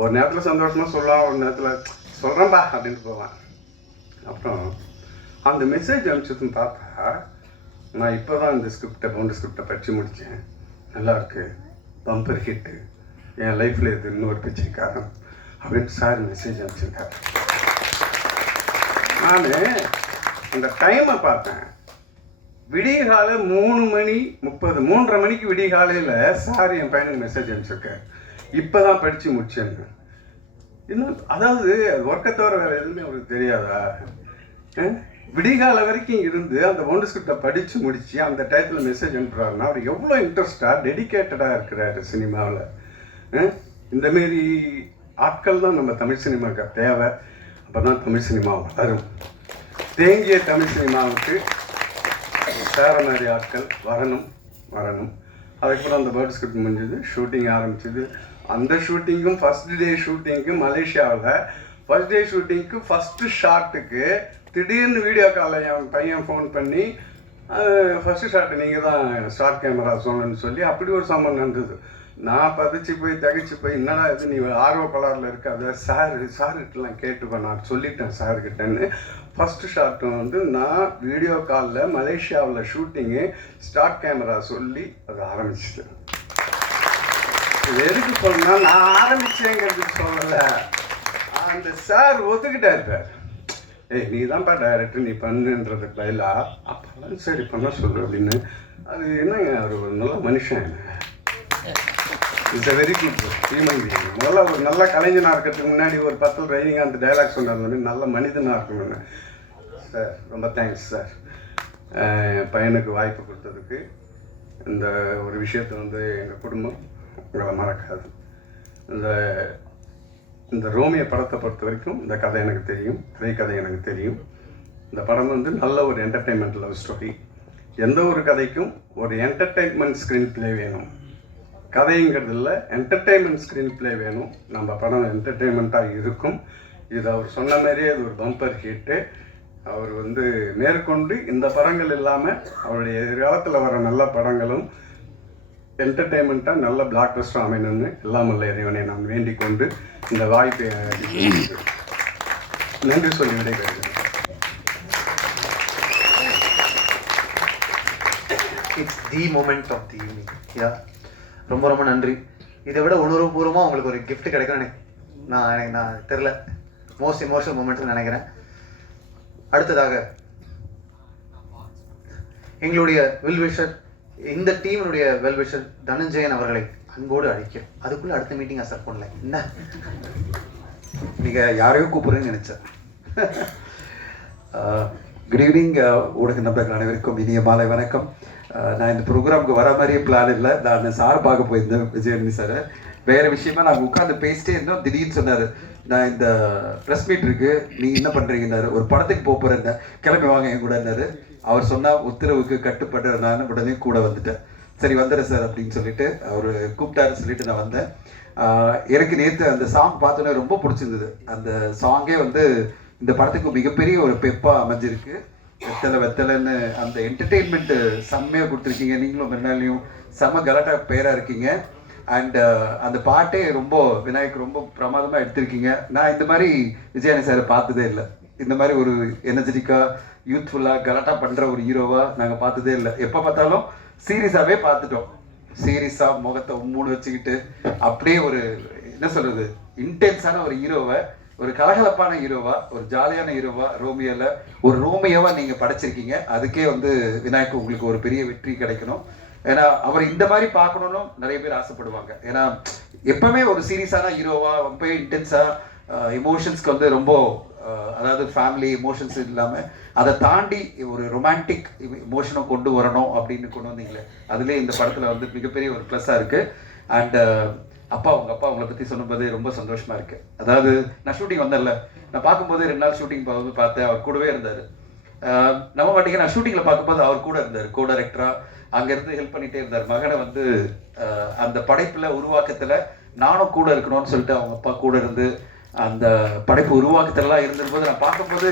ஒரு நேரத்தில் சந்தோஷமாக சொல்லலாம், ஒரு நேரத்தில் சொல்கிறேன்பா அப்படின்ட்டு போவேன். அப்புறம் அந்த மெசேஜ் அனுப்பிச்சதுன்னு பார்த்தா நான் இப்போ தான் இந்த பவுண்டர் ஸ்கிரிப்டை படித்து முடித்தேன், நல்லாயிருக்கு, பம்பர் ஹிட்டு, என் லைஃப்பில் இது இன்னொரு பிச்சைக்காரன் அப்படின்னு சார் மெசேஜ் அனுப்பிச்சிருக்காரு. நான் அந்த டைமை பார்த்தேன், விடிய காலை 3:30 மணிக்கு விடிய காலையில் சார் என் பையனுக்கு மெசேஜ் அனுப்பிச்சிருக்காரு, இப்போ தான் படித்து முடிச்சேன்னு. இன்னும் அதாவது ஒர்க்கை தவிர வேறு எதுவுமே அவருக்கு தெரியாதா? விடிகால வரைக்கும் இருந்து அந்த பவுண்டர் ஸ்கிரிப்டை படித்து முடித்து அந்த டயத்தில் மெசேஜ் அனுப்புகிறாருன்னா அவர் எவ்வளோ இன்ட்ரெஸ்டாக டெடிக்கேட்டடாக இருக்கிறாரு சினிமாவில். இந்தமாரி ஆட்கள் தான் நம்ம தமிழ் சினிமாவுக்கு தேவை. அப்போ தான் தமிழ் சினிமா வளரும். தேங்கிய தமிழ் சினிமாவுக்கு வேற மாதிரி ஆட்கள் வரணும். அதுக்கப்புறம் அந்த பவுண்டர் ஸ்கிரிப்ட் முடிஞ்சது, ஷூட்டிங் ஆரம்பிச்சது. அந்த ஷூட்டிங்கும் ஃபஸ்ட் டே ஷூட்டிங்க்கு மலேசியாவில் ஃபஸ்ட் டே ஷூட்டிங்க்கு ஃபஸ்ட்டு ஷாட்டுக்கு திடீர்னு வீடியோ காலில் என் பையன் ஃபோன் பண்ணி ஃபஸ்ட்டு ஷாட்டு நீங்கள் தான் ஸ்டார்ட் கேமரா சொல்லணும்னு சொல்லி அப்படி ஒரு சம்பவம் நடந்தது. நான் தகைச்சு போய் என்னடா இது நீ ஆர்வ கலரில் இருக்காத சார்கிட்டலாம் கேட்டுப்பேன், நான் சொல்லிட்டேன் சார்கிட்டன்னு. ஃபஸ்ட்டு ஷாட்டு வந்து நான் வீடியோ காலில் மலேசியாவில் ஷூட்டிங்கு ஸ்டார்ட் கேமரா சொல்லி அது ஆரம்பிச்சிட்டு. இது எதுக்கு சொன்னால் நான் ஆரம்பித்தேங்கிறதுக்கு சொல்லலை, அந்த சார் ஒத்துக்கிட்டார். சார் நீ தான்ப்பா டைரக்டர், நீ பண்ணுன்றதுக்கு பதிலாக அப்போல்லாம் சரி பண்ண சொல்லு அப்படின்னு. அது என்னங்க அவர் ஒரு நல்ல மனுஷன், it's a very good human being. முதல்ல ஒரு நல்ல கலைஞனாக இருக்கிறதுக்கு முன்னாடி ஒரு 10 ரைடிங் அந்த டைலாக் சொன்னார், நல்ல மனிதனாக இருக்கணும்னு. சார் ரொம்ப தேங்க்ஸ் சார், பையனுக்கு வாய்ப்பு கொடுத்ததுக்கு. இந்த ஒரு விஷயத்தை வந்து எங்கள் குடும்பம் உங்களை மறக்காது. இந்த ரோமியோ படத்தை பொறுத்த வரைக்கும் இந்த கதை எனக்கு தெரியும், திரைக்கதை எனக்கு தெரியும். இந்த படம் வந்து நல்ல ஒரு என்டர்டெயின்மெண்ட் லவ் ஸ்டோரி. எந்த ஒரு கதைக்கும் ஒரு என்டர்டெயின்மெண்ட் ஸ்க்ரீன் பிளே வேணும். கதைங்கிறது இல்லை, என்டர்டெயின்மெண்ட் ஸ்க்ரீன் பிளே வேணும். நம்ம படம் என்டர்டெயின்மெண்ட்டாக இருக்கும். இது அவர் சொன்ன மாதிரியே அது ஒரு பம்பர் ஹிட்டு. அவர் வந்து மேற்கொண்டு இந்த படங்கள் இல்லாமல் அவருடைய எதிர்காலத்தில் வர நல்ல படங்களும் என்டர்டெயின்மெண்ட்டாக நல்ல பிளாக் பஸ்டர் அமையணும்னு எல்லாம் உள்ள இறைவனை நான் வேண்டிக் கொண்டு இந்த வாய்ப்பை நன்றி சொல்லி விடைபெறுகிறேன். It's the moment of the evening. Yeah, ரொம்ப ரொம்ப நன்றி. இதை விட உணர்வுபூர்வமாக உங்களுக்கு ஒரு கிஃப்ட் கிடைக்கும் எனக்கு நான் தெரில. மோஸ்ட் எமோஷனல் மூமெண்ட்னு நினைக்கிறேன். அடுத்ததாக எங்களுடைய வெல்விஷர், இந்த டீமினுடைய வெல்விஷர் தனஞ்சயன் அவர்களை அன்போடு அழைக்கிறேன். அதுக்குள்ளே அடுத்த மீட்டிங் அசர் பண்ணல. என்ன நீங்கள் யாரையோ கூப்பிடுறேன்னு நினச்சேன். குட் ஈவினிங் ஊடக நண்பர்கள் அனைவருக்கும் இனிய மாலை வணக்கம். நான் இந்த ப்ரோக்ராமுக்கு வர மாதிரியே பிளான் இல்லை. நான் சார் பார்க்க போயிருந்தேன், விஜயரணி சார். வேறு விஷயமா நாங்கள் உட்காந்து பேசிட்டே இருந்தோம். திடீர்னு சொன்னார், நான் இந்த ப்ரெஸ் மீட் இருக்கு, நீங்கள் என்ன பண்ணுறீங்கன்னாரு. ஒரு படத்துக்கு போகிறேன், கிளம்பி வாங்க என் கூடன்னாரு. அவர் சொன்னால் உத்தரவுக்கு கட்டுப்பட்டு நான் உடனே கூட வந்துட்டேன். சரி வந்துடுறேன் சார் அப்படின்னு சொல்லிட்டு அவர் கூப்பிட்டாருன்னு சொல்லிட்டு நான் வந்தேன். எனக்கு நேற்று அந்த சாங் பார்த்தோன்னே ரொம்ப பிடிச்சிருந்தது. அந்த சாங்கே வந்து இந்த படத்துக்கு மிகப்பெரிய ஒரு பெப்பாக அமைஞ்சிருக்கு. வெத்தலைன்னு அந்த என்டர்டெயின்மெண்ட்டு செம்மையாக கொடுத்துருக்கீங்க. நீங்களும் மென்னாலையும் செம்ம கலாட்டா பேராக இருக்கீங்க. அண்ட் அந்த பாட்டே ரொம்ப விநாயக் ரொம்ப பிரமாதமாக எடுத்திருக்கீங்க. நான் இந்த மாதிரி விஜயானி சாரை பார்த்ததே இல்லை. இந்த மாதிரி ஒரு எனர்ஜெட்டிக்காக யூத்ஃபுல்லாக கலாட்டா பண்ணுற ஒரு ஹீரோவாக நாங்கள் பார்த்ததே இல்லை. எப்போ பார்த்தாலும் சீரியஸாகவே பார்த்துட்டோம். சீரியஸாக முகத்தை மூடு வச்சுக்கிட்டு அப்படியே ஒரு என்ன சொல்கிறது, இன்டென்ஸான ஒரு ஹீரோவை, ஒரு கலகலப்பான ஹீரோவா, ஒரு ஜாலியான ஹீரோவா, ரோமியோவில் ஒரு ரோமியோவா நீங்கள் படைச்சிருக்கீங்க. அதுக்கே வந்து விநாயக் உங்களுக்கு ஒரு பெரிய வெற்றி கிடைக்கணும். ஏன்னா அவர் இந்த மாதிரி பார்க்கணுன்னு நிறைய பேர் ஆசைப்படுவாங்க. ஏன்னா எப்பவுமே ஒரு சீரியஸான ஹீரோவா, ரொம்ப இன்டென்ஸாக எமோஷன்ஸ்க்கு வந்து ரொம்ப அதாவது ஃபேமிலி எமோஷன்ஸ் இல்லாமல் அதை தாண்டி ஒரு ரொமான்டிக் எமோஷனை கொண்டு வரணும் அப்படின்னு கொண்டு வந்தீங்களே, அதுலேயே இந்த படத்தில் வந்து மிகப்பெரிய ஒரு ப்ளஸ்ஸாக இருக்குது. அண்ட் உங்கள் அப்பா உங்களை பற்றி சொன்னபோது ரொம்ப சந்தோஷமாக இருக்குது. அதாவது நான் ஷூட்டிங் வந்தேன்ல, நான் பார்க்கும்போது 2 நாள் ஷூட்டிங் பார்த்தேன், அவர் கூடவே இருந்தார். நம்ப மாட்டேங்க, நான் ஷூட்டிங்கில் பார்க்கும்போது அவர் கூட இருந்தார், கோ டைரக்டராக. அங்கேருந்து ஹெல்ப் பண்ணிகிட்டே இருந்தார். மகனை வந்து அந்த படைப்பில் உருவாக்கத்தில் நானும் கூட இருக்கணும்னு சொல்லிட்டு அவங்க அப்பா கூட இருந்து அந்த படைப்பு உருவாக்கத்திலலாம் இருந்திருக்கும்போது நான் பார்க்கும்போது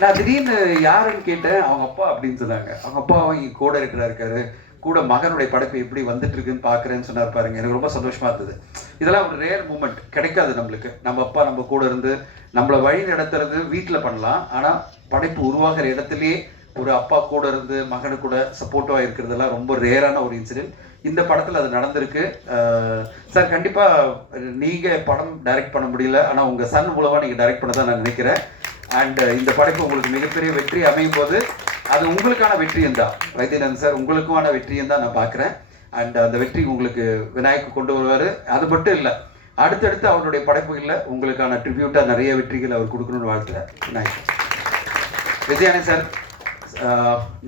நான் திடீர்னு யாருன்னு கேட்டேன். அவங்க அப்பா அப்படின்னு சொன்னாங்க. அவங்க அப்பா அவங்க கூட இருக்காரு, கூட மகனுடைய படைப்பு எப்படி வந்துட்டு இருக்குன்னு பார்க்குறேன்னு சொன்னார் பாருங்க. எனக்கு ரொம்ப சந்தோஷமா இருந்தது. இதெல்லாம் ஒரு ரேர் மூமெண்ட், கிடைக்காது நம்மளுக்கு. நம்ம அப்பா நம்ம கூட இருந்து நம்மளை வழி நடத்துறது வீட்டில் பண்ணலாம், ஆனால் படைப்பு உருவாகிற இடத்துலையே ஒரு அப்பா கூட இருந்து மகனு கூட சப்போர்ட்டிவாக இருக்கிறதெல்லாம் ரொம்ப ரேரான ஒரு இன்சிடென்ட். இந்த படத்தில் அது நடந்திருக்கு. சார் கண்டிப்பாக நீங்கள் படம் டைரக்ட் பண்ண முடியல, ஆனால் உங்கள் சன் மூலமாக நீங்கள் டைரக்ட் பண்ண தான் நான் நினைக்கிறேன். அண்ட் இந்த படைப்பு உங்களுக்கு மிகப்பெரிய வெற்றி அமையும் போது அது உங்களுக்கான வெற்றியும் தான் வைத்தியநாதன் சார், உங்களுக்குமான வெற்றியும் தான் நான் பார்க்குறேன். அண்ட் அந்த வெற்றி உங்களுக்கு விநாயக் கொண்டு வருவார். அது மட்டும் இல்லை, அடுத்தடுத்து அவருடைய படைப்புகளில் உங்களுக்கான ட்ரிபியூட்டாக நிறைய வெற்றிகள் அவர் கொடுக்கணும்னு வாழ்த்துறேன். விநாயக் விஜயானந்த் சார்,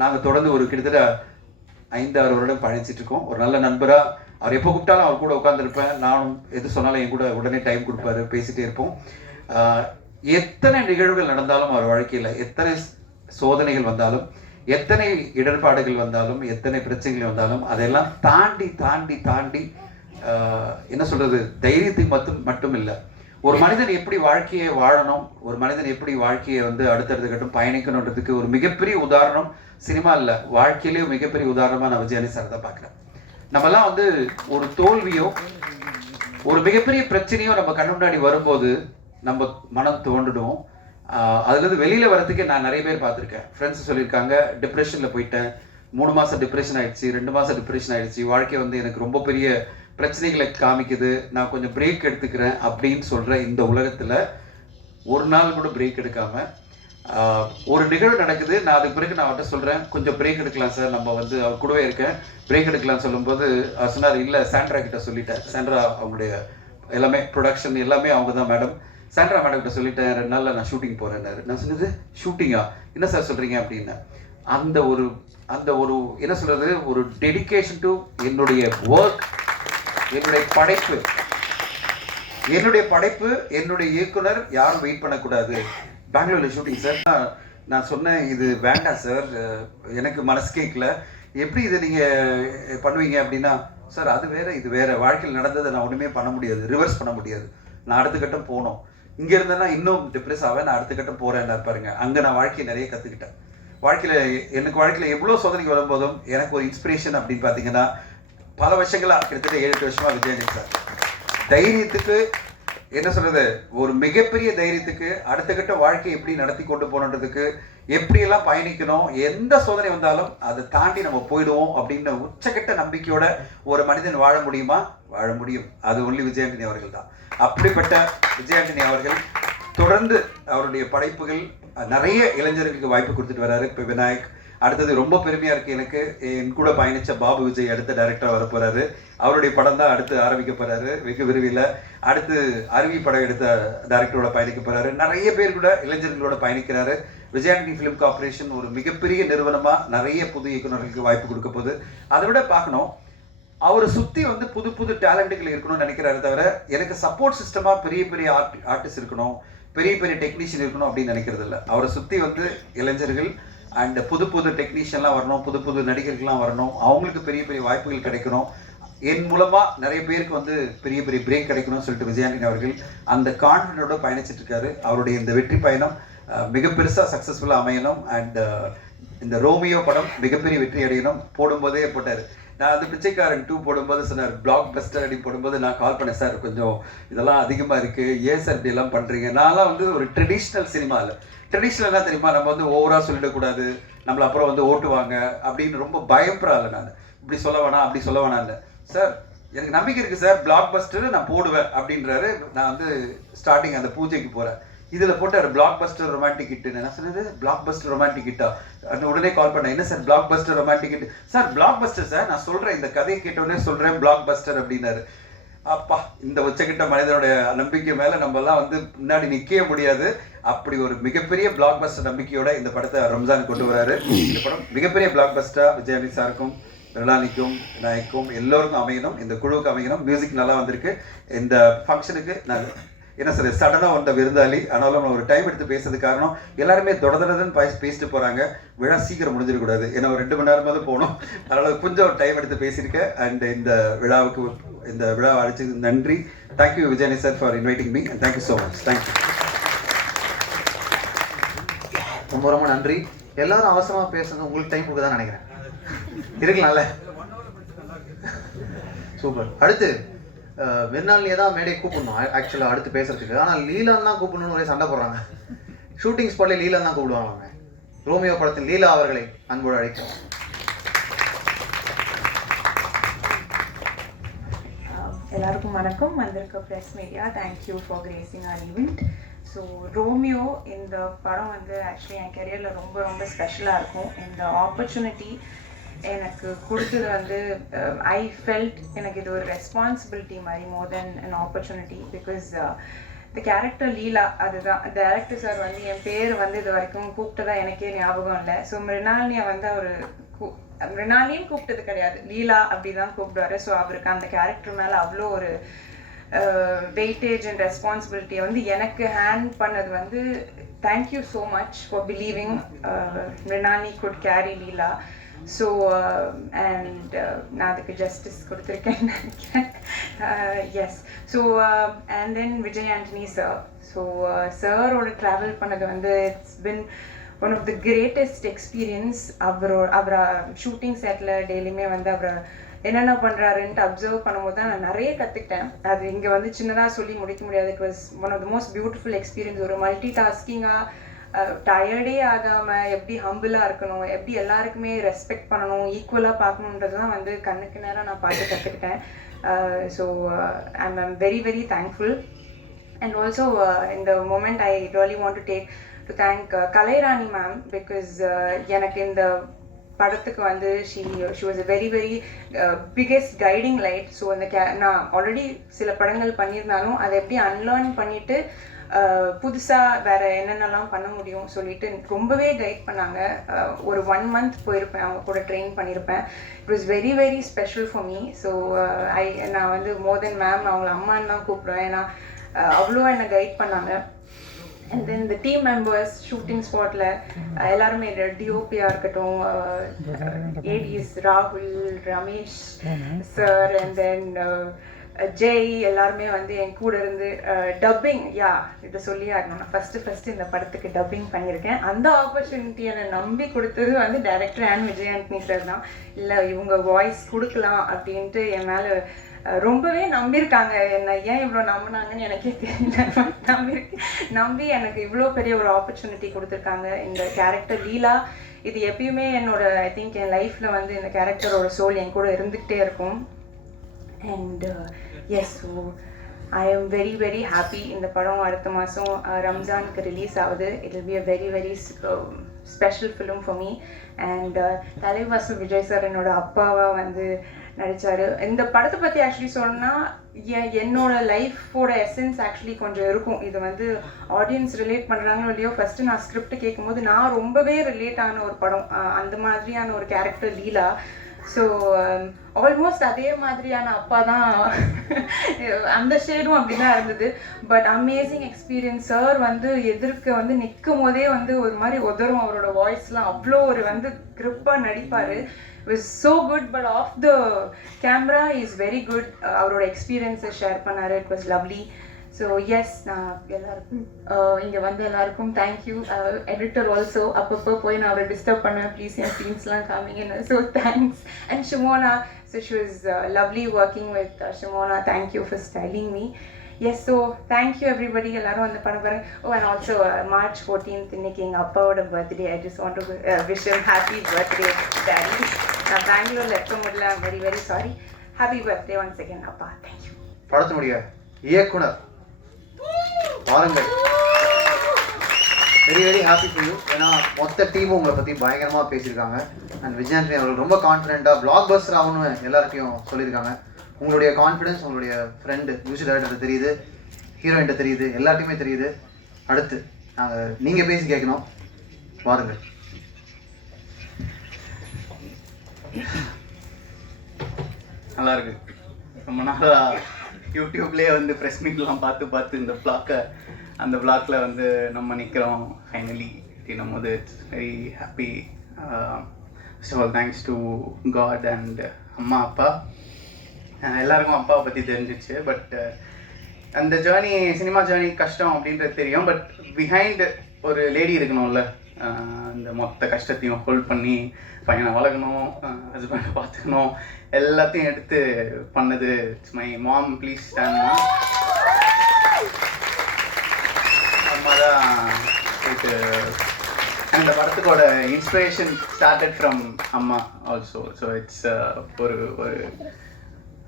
நாங்கள் தொடர்ந்து ஒரு கிட்டத்தட்ட 5-6 வருடம் பயணிச்சுட்டு இருக்கோம். ஒரு நல்ல நண்பராக அவர் எப்போ கூப்பிட்டாலும் அவர் கூட உட்காந்துருப்பேன். நானும் எது சொன்னாலும் என் கூட உடனே டைம் கொடுப்பாரு, பேசிகிட்டே இருப்போம். எத்தனை நிகழ்வுகள் நடந்தாலும் அவர் வாழ்க்கையில், எத்தனை சோதனைகள் வந்தாலும், எத்தனை இடர்பாடுகள் வந்தாலும், எத்தனை பிரச்சனைகள் வந்தாலும், அதெல்லாம் தாண்டி தாண்டி தாண்டி என்ன சொல்கிறது, தைரியத்தை மட்டும் இல்லை, ஒரு மனிதன் எப்படி வாழ்க்கையை வாழணும், ஒரு மனிதன் எப்படி வாழ்க்கையை வந்து அடுத்தடுத்த கட்டம் பயணிக்கணுன்றதுக்கு ஒரு மிகப்பெரிய உதாரணம் சினிமா இல்லை, வாழ்க்கையிலேயும் மிகப்பெரிய உதாரணமாக நான் விஜயானி சார் தான் பார்க்குறேன். நம்மலாம் வந்து ஒரு தோல்வியோ ஒரு மிகப்பெரிய பிரச்சனையோ நம்ம கண்ணு முன்னாடி வரும்போது நம்ம மனம் தோண்டிடுவோம். அதுலேருந்து வெளியில் வரதுக்கே நான் நிறைய பேர் பார்த்துருக்கேன். ஃப்ரெண்ட்ஸ் சொல்லியிருக்காங்க, டிப்ரெஷனில் போயிட்டேன், 3 மாதம் டிப்ரெஷன் ஆகிடுச்சு, 2 மாதம் டிப்ரெஷன் ஆகிடுச்சு, வாழ்க்கை வந்து எனக்கு ரொம்ப பெரிய பிரச்சனைகளை காமிக்குது, நான் கொஞ்சம் பிரேக் எடுத்துக்கிறேன் அப்படின்னு சொல்கிற இந்த உலகத்தில் ஒரு நாள் கூட பிரேக் எடுக்காமல் ஒரு நிகழ்வு நடக்குது. நான் அதுக்கு பிறகு நான் அவர்கிட்ட சொல்கிறேன், கொஞ்சம் பிரேக் எடுக்கலாம் சார், நம்ம வந்து அவர் கூடவே இருக்கேன், பிரேக் எடுக்கலாம்னு சொல்லும்போது அவர் சொன்னார், இல்லை சாண்ட்ரா கிட்ட சொல்லிட்டேன், சாண்ட்ரா அவங்களுடைய எல்லாமே ப்ரொடக்ஷன் எல்லாமே அவங்க தான் மேடம், சாண்ட்ரா மேடம் கிட்ட சொல்லிட்டேன், 2 நாளில் நான் ஷூட்டிங் போகிறேன்னாரு. நான் சொன்னது ஷூட்டிங்கா, என்ன சார் சொல்கிறீங்க அப்படின்னு. அந்த ஒரு என்ன சொல்கிறது, ஒரு டெடிகேஷன் டு என்னுடைய ஒர்க், என்னுடைய படைப்பு, என்னுடைய இயக்குனர் யாரும் வெயிட் பண்ணக்கூடாது. பெங்களூரில் ஷூட்டிங் சார், நான் சொன்னேன் இது வேண்டாம் சார், எனக்கு மனசு கேட்கல, எப்படி இதை நீங்கள் பண்ணுவீங்க அப்படின்னா, சார் அது வேறு இது வேறு, வாழ்க்கையில் நடந்ததை நான் ஒன்றுமே பண்ண முடியாது, ரிவர்ஸ் பண்ண முடியாது, நான் அடுத்த கட்டம் போகணும், இங்கே இருந்தேன்னா இன்னும் டிப்ரெஸ் ஆவேன், நான் அடுத்த கட்டம் போகிறேன் பாருங்க. அங்கே நான் வாழ்க்கையை நிறைய கற்றுக்கிட்டேன். வாழ்க்கையில் எவ்வளோ சோதனைக்கு வரும்போதும் எனக்கு ஒரு இன்ஸ்பிரேஷன் அப்படின்னு பார்த்தீங்கன்னா, பல வருஷங்களாக கிட்டத்தட்ட 7-8 வருஷமாக விஜயானந்த் சார் தைரியத்துக்கு என்ன சொல்கிறது, ஒரு மிகப்பெரிய தைரியத்துக்கு அடுத்த கட்ட வாழ்க்கையை எப்படி நடத்தி கொண்டு போகணுன்றதுக்கு, எப்படியெல்லாம் பயணிக்கணும், எந்த சோதனை வந்தாலும் அதை தாண்டி நம்ம போயிடுவோம் அப்படின்ற உச்சக்கட்ட நம்பிக்கையோட ஒரு மனிதன் வாழ முடியுமா? வாழ முடியும். அது ஒன்லி விஜயாண்டனி அவர்கள் தான். அப்படிப்பட்ட விஜயாண்டனி அவர்கள் தொடர்ந்து அவருடைய படைப்புகள் நிறைய இளைஞர்களுக்கு வாய்ப்பு கொடுத்துட்டு வர்றாரு. இப்போ விநாயக், அடுத்தது ரொம்ப பெருமையாக இருக்குது எனக்கு, என் கூட பயணித்த பாபு விஜய் அடுத்த டைரக்டராக வரப்போகிறாரு. அவருடைய படம் தான் அடுத்து ஆரம்பிக்க போகிறாரு வெகு விரைவில். அடுத்து அருவி படம் எடுத்த டைரக்டரோட பயணிக்க போகிறாரு. நிறைய பேர் கூட இளைஞர்களோட பயணிக்கிறாரு. விஜயாண்டனி ஃபிலிம் கார்பரேஷன் ஒரு மிகப்பெரிய நிறுவனமாக நிறைய புது இயக்குநர்களுக்கு வாய்ப்பு கொடுக்க போகுது. அதை விட பார்க்கணும், அவரை சுற்றி வந்து புது புது டேலண்ட்டுகள் இருக்கணும்னு நினைக்கிறாரு தவிர, எனக்கு சப்போர்ட் சிஸ்டமாக பெரிய பெரிய ஆர்டிஸ்ட் இருக்கணும், பெரிய பெரிய டெக்னீஷியன் இருக்கணும் அப்படின்னு நினைக்கிறது இல்லை. அவரை சுற்றி வந்து இளைஞர்கள் அண்ட் புது புது டெக்னீஷியன்லாம் வரணும், புது புது நடிகர்கள்லாம் வரணும், அவங்களுக்கு பெரிய பெரிய வாய்ப்புகள் கிடைக்கணும், என் மூலமாக நிறைய பேருக்கு வந்து பெரிய பெரிய பிரேக் கிடைக்கணும்னு சொல்லிட்டு விஜயாண்டனி அவர்கள் அந்த கான்ஃபிடென்ட்டோட பயணிச்சுட்டு இருக்காரு. அவருடைய இந்த வெற்றி பயணம் மிக பெருசாக சக்ஸஸ்ஃபுல்லாக அமையணும். அண்ட் இந்த ரோமியோ படம் மிகப்பெரிய வெற்றி அடையணும். போடும்போதே போட்டார். நான் அந்த பிச்சைக்காரன் 2 போடும்போது சொன்னார் பிளாக் பஸ்டர் அப்படி போடும்போது நான் கால் பண்ணேன், சார் கொஞ்சம் இதெல்லாம் அதிகமாக இருக்குது, ஏன் சார் இப்படி எல்லாம் பண்ணுறீங்க. நான்லாம் வந்து ஒரு ட்ரெடிஷ்னல் சினிமாவில், ட்ரெடிஷ்னலாக தெரியுமா, நம்ம வந்து ஓவராக சொல்லிடக்கூடாது, நம்மளை அப்புறம் வந்து ஓட்டுவாங்க அப்படின்னு ரொம்ப பயப்படுறாள். நான் இப்படி சொல்ல வேணாம் அப்படி சொல்ல வேணாம் இல்லை சார், எனக்கு நம்பிக்கை இருக்குது சார், பிளாக் பஸ்டர் நான் போடுவேன் அப்படின்றாரு. நான் வந்து ஸ்டார்டிங் அந்த பூஜைக்கு போகிறேன், இதில் போட்டார் பிளாக் பஸ்டர் ரொமான்டிக் ஹிட்டு. என்ன சொன்னது, பிளாக் பஸ்டர் ரொமான்டிக் ஹிட்டா? உடனே கால் பண்ணேன், என்ன sir black Bastar romantic hit? Sir black Bastar sir, நான் சொல்கிறேன், இந்த கதையை கேட்டோடனே சொல்கிறேன் பிளாக் பஸ்டர் அப்படின்னாரு. அப்பா, இந்த உச்சக்கிட்ட மனிதனுடைய நம்பிக்கை மேலே நம்மலாம் வந்து முன்னாடி நிற்கவே முடியாது. அப்படி ஒரு மிகப்பெரிய பிளாக் பஸ்டர் நம்பிக்கையோட இந்த படத்தை ரம்ஜான் கொண்டு வராரு. இந்த படம் மிகப்பெரிய பிளாக் பஸ்டராக விஜயானி சாருக்கும் ரிலானிக்கும் விநாயக்கும் எல்லோருக்கும் அமையணும், இந்த குழுவுக்கு அமையணும். மியூசிக் நல்லா வந்திருக்கு. இந்த ஃபங்க்ஷனுக்கு நான் என்ன சொல்ற சடனாக வந்த விருந்தாளி. ஆனாலும் நம்ம ஒரு டைம் எடுத்து பேசுறது காரணம் எல்லாருமே தொடர்ந்து பேசிட்டு போகிறாங்க. விழா சீக்கிரம் முடிஞ்சிடக்கூடாது, ஏன்னா ஒரு 2 மணி நேரமாவது போகணும். அதனால் கொஞ்சம் டைம் எடுத்து பேசியிருக்கேன். அண்ட் இந்த விழாவை அழைச்சதுக்கு நன்றி. தேங்க்யூ விஜயனி sir for inviting me and thank you so much. Thank you. ரொம்ப ரொம்ப நன்றி. எல்லாரும் அவசரமாக பேசுறது உங்களுக்கு டைம் கொடுக்க தான் நினைக்கிறேன். இருக்கலாம்ல? சூப்பர். அடுத்து வெண்ணாலியே தான் மேடை கூப்பிடணும் ஆக்சுவலாக அடுத்து பேசுறதுக்கு. ஆனால் லீலான் தான் கூப்பிடணும்னு ஒரே சண்டை போடுறாங்க. ஷூட்டிங் ஸ்பாட்லேயே லீலான் தான் கூப்பிடுவாங்க. ரோமியோ படத்தின் லீலா அவர்களை அன்போடு அழைக்கிறோம். எல்லாருக்கும் வணக்கம். வந்திருக்க press media, thank you for gracing our event. So Romeo இந்த படம் வந்து ஆக்சுவலி என் கெரியரில் ரொம்ப ரொம்ப ஸ்பெஷலாக இருக்கும். இந்த ஆப்பர்ச்சுனிட்டி எனக்கு கொடுத்தது வந்து ஐ ஃபெல்ட் எனக்கு இது ஒரு ரெஸ்பான்சிபிலிட்டி மாதிரி more than an opportunity. Because the character Leela, அதுதான் டைரக்டர் சார் வந்து என் பேர் வந்து இது வரைக்கும் கூப்பிட்டதா எனக்கே ஞாபகம் இல்லை. ஸோ மிருனாலினியை வந்து அவர் மிருனாலியும் கூப்பிட்டது கிடையாது, லீலா அப்படி தான் கூப்பிடுவாரு. ஸோ அவருக்கு அந்த கேரக்டர் மேலே அவ்வளோ ஒரு வெயிட்டேஜ் அண்ட் ரெஸ்பான்சிபிலிட்டியை வந்து எனக்கு ஹேண்ட் பண்ணது வந்து thank you so much for believing Mirunali could carry Leela. So and நான் அதுக்கு ஜஸ்டிஸ் கொடுத்துருக்கேன்னு நினைக்கிறேன். Yes. So and then Vijay Antony sir. So சாரோட ட்ராவல் பண்ணது வந்து it's been one of the greatest experience. அவரை ஷூட்டிங் செட்டில் டெய்லியுமே வந்து அவரை என்னென்ன பண்ணுறாருன்ட்டு அப்சர்வ் பண்ணும்போது தான் நான் நிறைய கற்றுக்கிட்டேன். அது இங்கே வந்து சின்னதாக சொல்லி முடிக்க முடியாது. It was one of the most beautiful experience. ஒரு மல்டி டாஸ்கிங்காக டயர்டே ஆகாமல் எப்படி ஹம்பிளாக இருக்கணும், எப்படி எல்லாருக்குமே ரெஸ்பெக்ட் பண்ணணும், ஈக்குவலாக பார்க்கணுன்றது தான் வந்து கண்ணுக்கு நேரம் நான் பார்த்து கற்றுக்கிட்டேன். So I'm very very thankful. And also இந்த moment I really want to thank Kalairani ma'am. Because எனக்கு இந்த படத்துக்கு வந்து she was a very very biggest guiding light. So அந்த நான் ஆல்ரெடி சில படங்கள் பண்ணியிருந்தாலும் அதை எப்படி அன்லேர்ன் பண்ணிவிட்டு புதுசாக வேறு என்னென்னலாம் பண்ண முடியும் சொல்லிட்டு ரொம்பவே கைட் பண்ணாங்க. ஒரு 1 month போயிருப்பேன், அவங்க கூட ட்ரெயின் பண்ணியிருப்பேன். It was very very special for me. So நான் வந்து மோர் தென் மேம் அவங்கள அம்மான்னு தான் கூப்பிடுவேன். ஏன்னா அவ்வளோ என்னை கைட் பண்ணாங்க. And then the team members shooting ஸ்பாட்டில் எல்லாருமே டிஓபியாக இருக்கட்டும், ஏடிஸ் ராகுல், Ramesh sir, and then Jai, எல்லாருமே வந்து என் கூட இருந்து டப்பிங், இதை சொல்லி ஆகணும், நான் ஃபஸ்ட்டு இந்த படத்துக்கு டப்பிங் பண்ணியிருக்கேன். அந்த ஆப்பர்ச்சுனிட்டியை என்னை நம்பி கொடுத்தது வந்து director and Vijay Antony sir தான். இல்லை இவங்க வாய்ஸ் கொடுக்கலாம் அப்படின்ட்டு என் மேலே ரொம்பவே நம்பியிருக்காங்க. என்ன ஏன் இவ்வளோ நம்பினாங்கன்னு எனக்கே தெரியல. நம்பி எனக்கு இவ்வளோ பெரிய ஒரு ஆப்பர்ச்சுனிட்டி கொடுத்துருக்காங்க. இந்த கேரக்டர் லீலா இது எப்பயுமே என்னோட ஐ திங்க் என் லைஃப்பில் வந்து இந்த கேரக்டரோட சோல் என் கூட இருந்துக்கிட்டே இருக்கும். And yes, so I am very very happy. இந்த படம் அடுத்த மாதம் ரம்ஜானுக்கு ரிலீஸ் ஆகுது. It will be a very very special film for me. And Thalaivasal Vijay sir என்னோட அப்பாவாக வந்து நடித்தார். இந்த படத்தை பற்றி ஆக்சுவலி சொன்னால் என்னோட லைஃபோட எசன்ஸ் ஆக்சுவலி கொஞ்சம் இருக்கும். இது வந்து ஆடியன்ஸ் ரிலேட் பண்ணுறாங்களோ இல்லையோ, ஃபஸ்ட்டு நான் ஸ்கிரிப்ட் கேட்கும்போது நான் ரொம்பவே ரிலேட் ஆன ஒரு படம், அந்த மாதிரியான ஒரு கேரக்டர் லீலா. ஸோ ஆல்மோஸ்ட் அதே மாதிரியான அப்பா தான், அந்த ஷேடும் அப்படி தான் இருந்தது. But amazing experience. சார் வந்து எதிர்க்க வந்து நிற்கும் போதே வந்து ஒரு மாதிரி உதரும், அவரோட வாய்ஸ்லாம் அவ்வளோ ஒரு வந்து கிரிப்பாக நடிப்பார். was so good, but off the camera is very good. அவரோட எக்ஸ்பீரியன்ஸை ஷேர் பண்ணார். It was lovely. So yes, நான் எல்லாருக்கும் இங்கே வந்து எல்லாருக்கும் தேங்க்யூ. எடிட்டர் ஆல்சோ அப்பப்போ போய் நான் அவரை டிஸ்டர்ப் பண்ணுவேன், ப்ளீஸ் என் சீன்ஸ்லாம் காமிங்கன்னு. So thanks. And Shimona, so she was lovely working with Shimona. Thank you for styling me. Yes, so thank you everybody. எல்லாரும் வந்து பண்ண பாருங்க. ஓ, அண்ட் ஆல்சோ March 14th இன்னைக்கு எங்கள் அப்பாவோட birthday. I just want to wish him happy birthday daddy. நான் பெங்களூரில் இருக்க முடியல, I'm very very sorry. Happy birthday once again அப்பா. தேங்க்யூ. படத்தினுடைய இயக்குனர் வாருங்கள். Very very happy to you. ஏன்னா மொத்த டீமும் உங்களை பற்றி பயங்கரமாக பேசியிருக்காங்க. அண்ட் விஜய் ஆண்டனி அவர்கள் ரொம்ப கான்ஃபிடென்ட்டாக பிளாக் பஸ்டர் ஆகணும்னு எல்லார்ட்டையும் சொல்லியிருக்காங்க. உங்களுடைய கான்ஃபிடன்ஸ் உங்களுடைய ஃப்ரெண்டு மியூசிக் டைரக்டர் தெரியுது, ஹீரோயின்ட்ட தெரியுது, எல்லாத்தையுமே தெரியுது. அடுத்து நீங்கள் பேசி கேட்கணும். வாருங்கள். நல்லா இருக்கு. ரொம்ப நாளாக யூடியூப்லேயே வந்து ப்ரெஸ் மீட்லாம் பார்த்து இந்த அந்த பிளாக்கில் வந்து நம்ம நிற்கிறோம் ஃபைனலி அப்படின்னும் போது it's very happy. First of all thanks to God and அம்மா அப்பா. எல்லாருக்கும் அப்பாவை பற்றி தெரிஞ்சிச்சு. பட் அந்த ஜேர்னி, சினிமா ஜேர்னி கஷ்டம் அப்படின்றது தெரியும். பட் பிஹைண்ட் ஒரு லேடி இருக்கணும்ல, அந்த மொத்த கஷ்டத்தையும் ஹோல்ட் பண்ணி பையனை வளர்க்கணும், ஹஸ்பண்டை பார்த்துக்கணும், எல்லாத்தையும் எடுத்து பண்ணது இட்ஸ் மை மாம். ப்ளீஸ் ஸ்டாண்ட்மா. அம்மா தான் இது. அந்த படத்துக்கோட இன்ஸ்பிரேஷன் ஸ்டார்டட் ஃப்ரம் அம்மா ஆல்சோ. ஸோ இட்ஸ்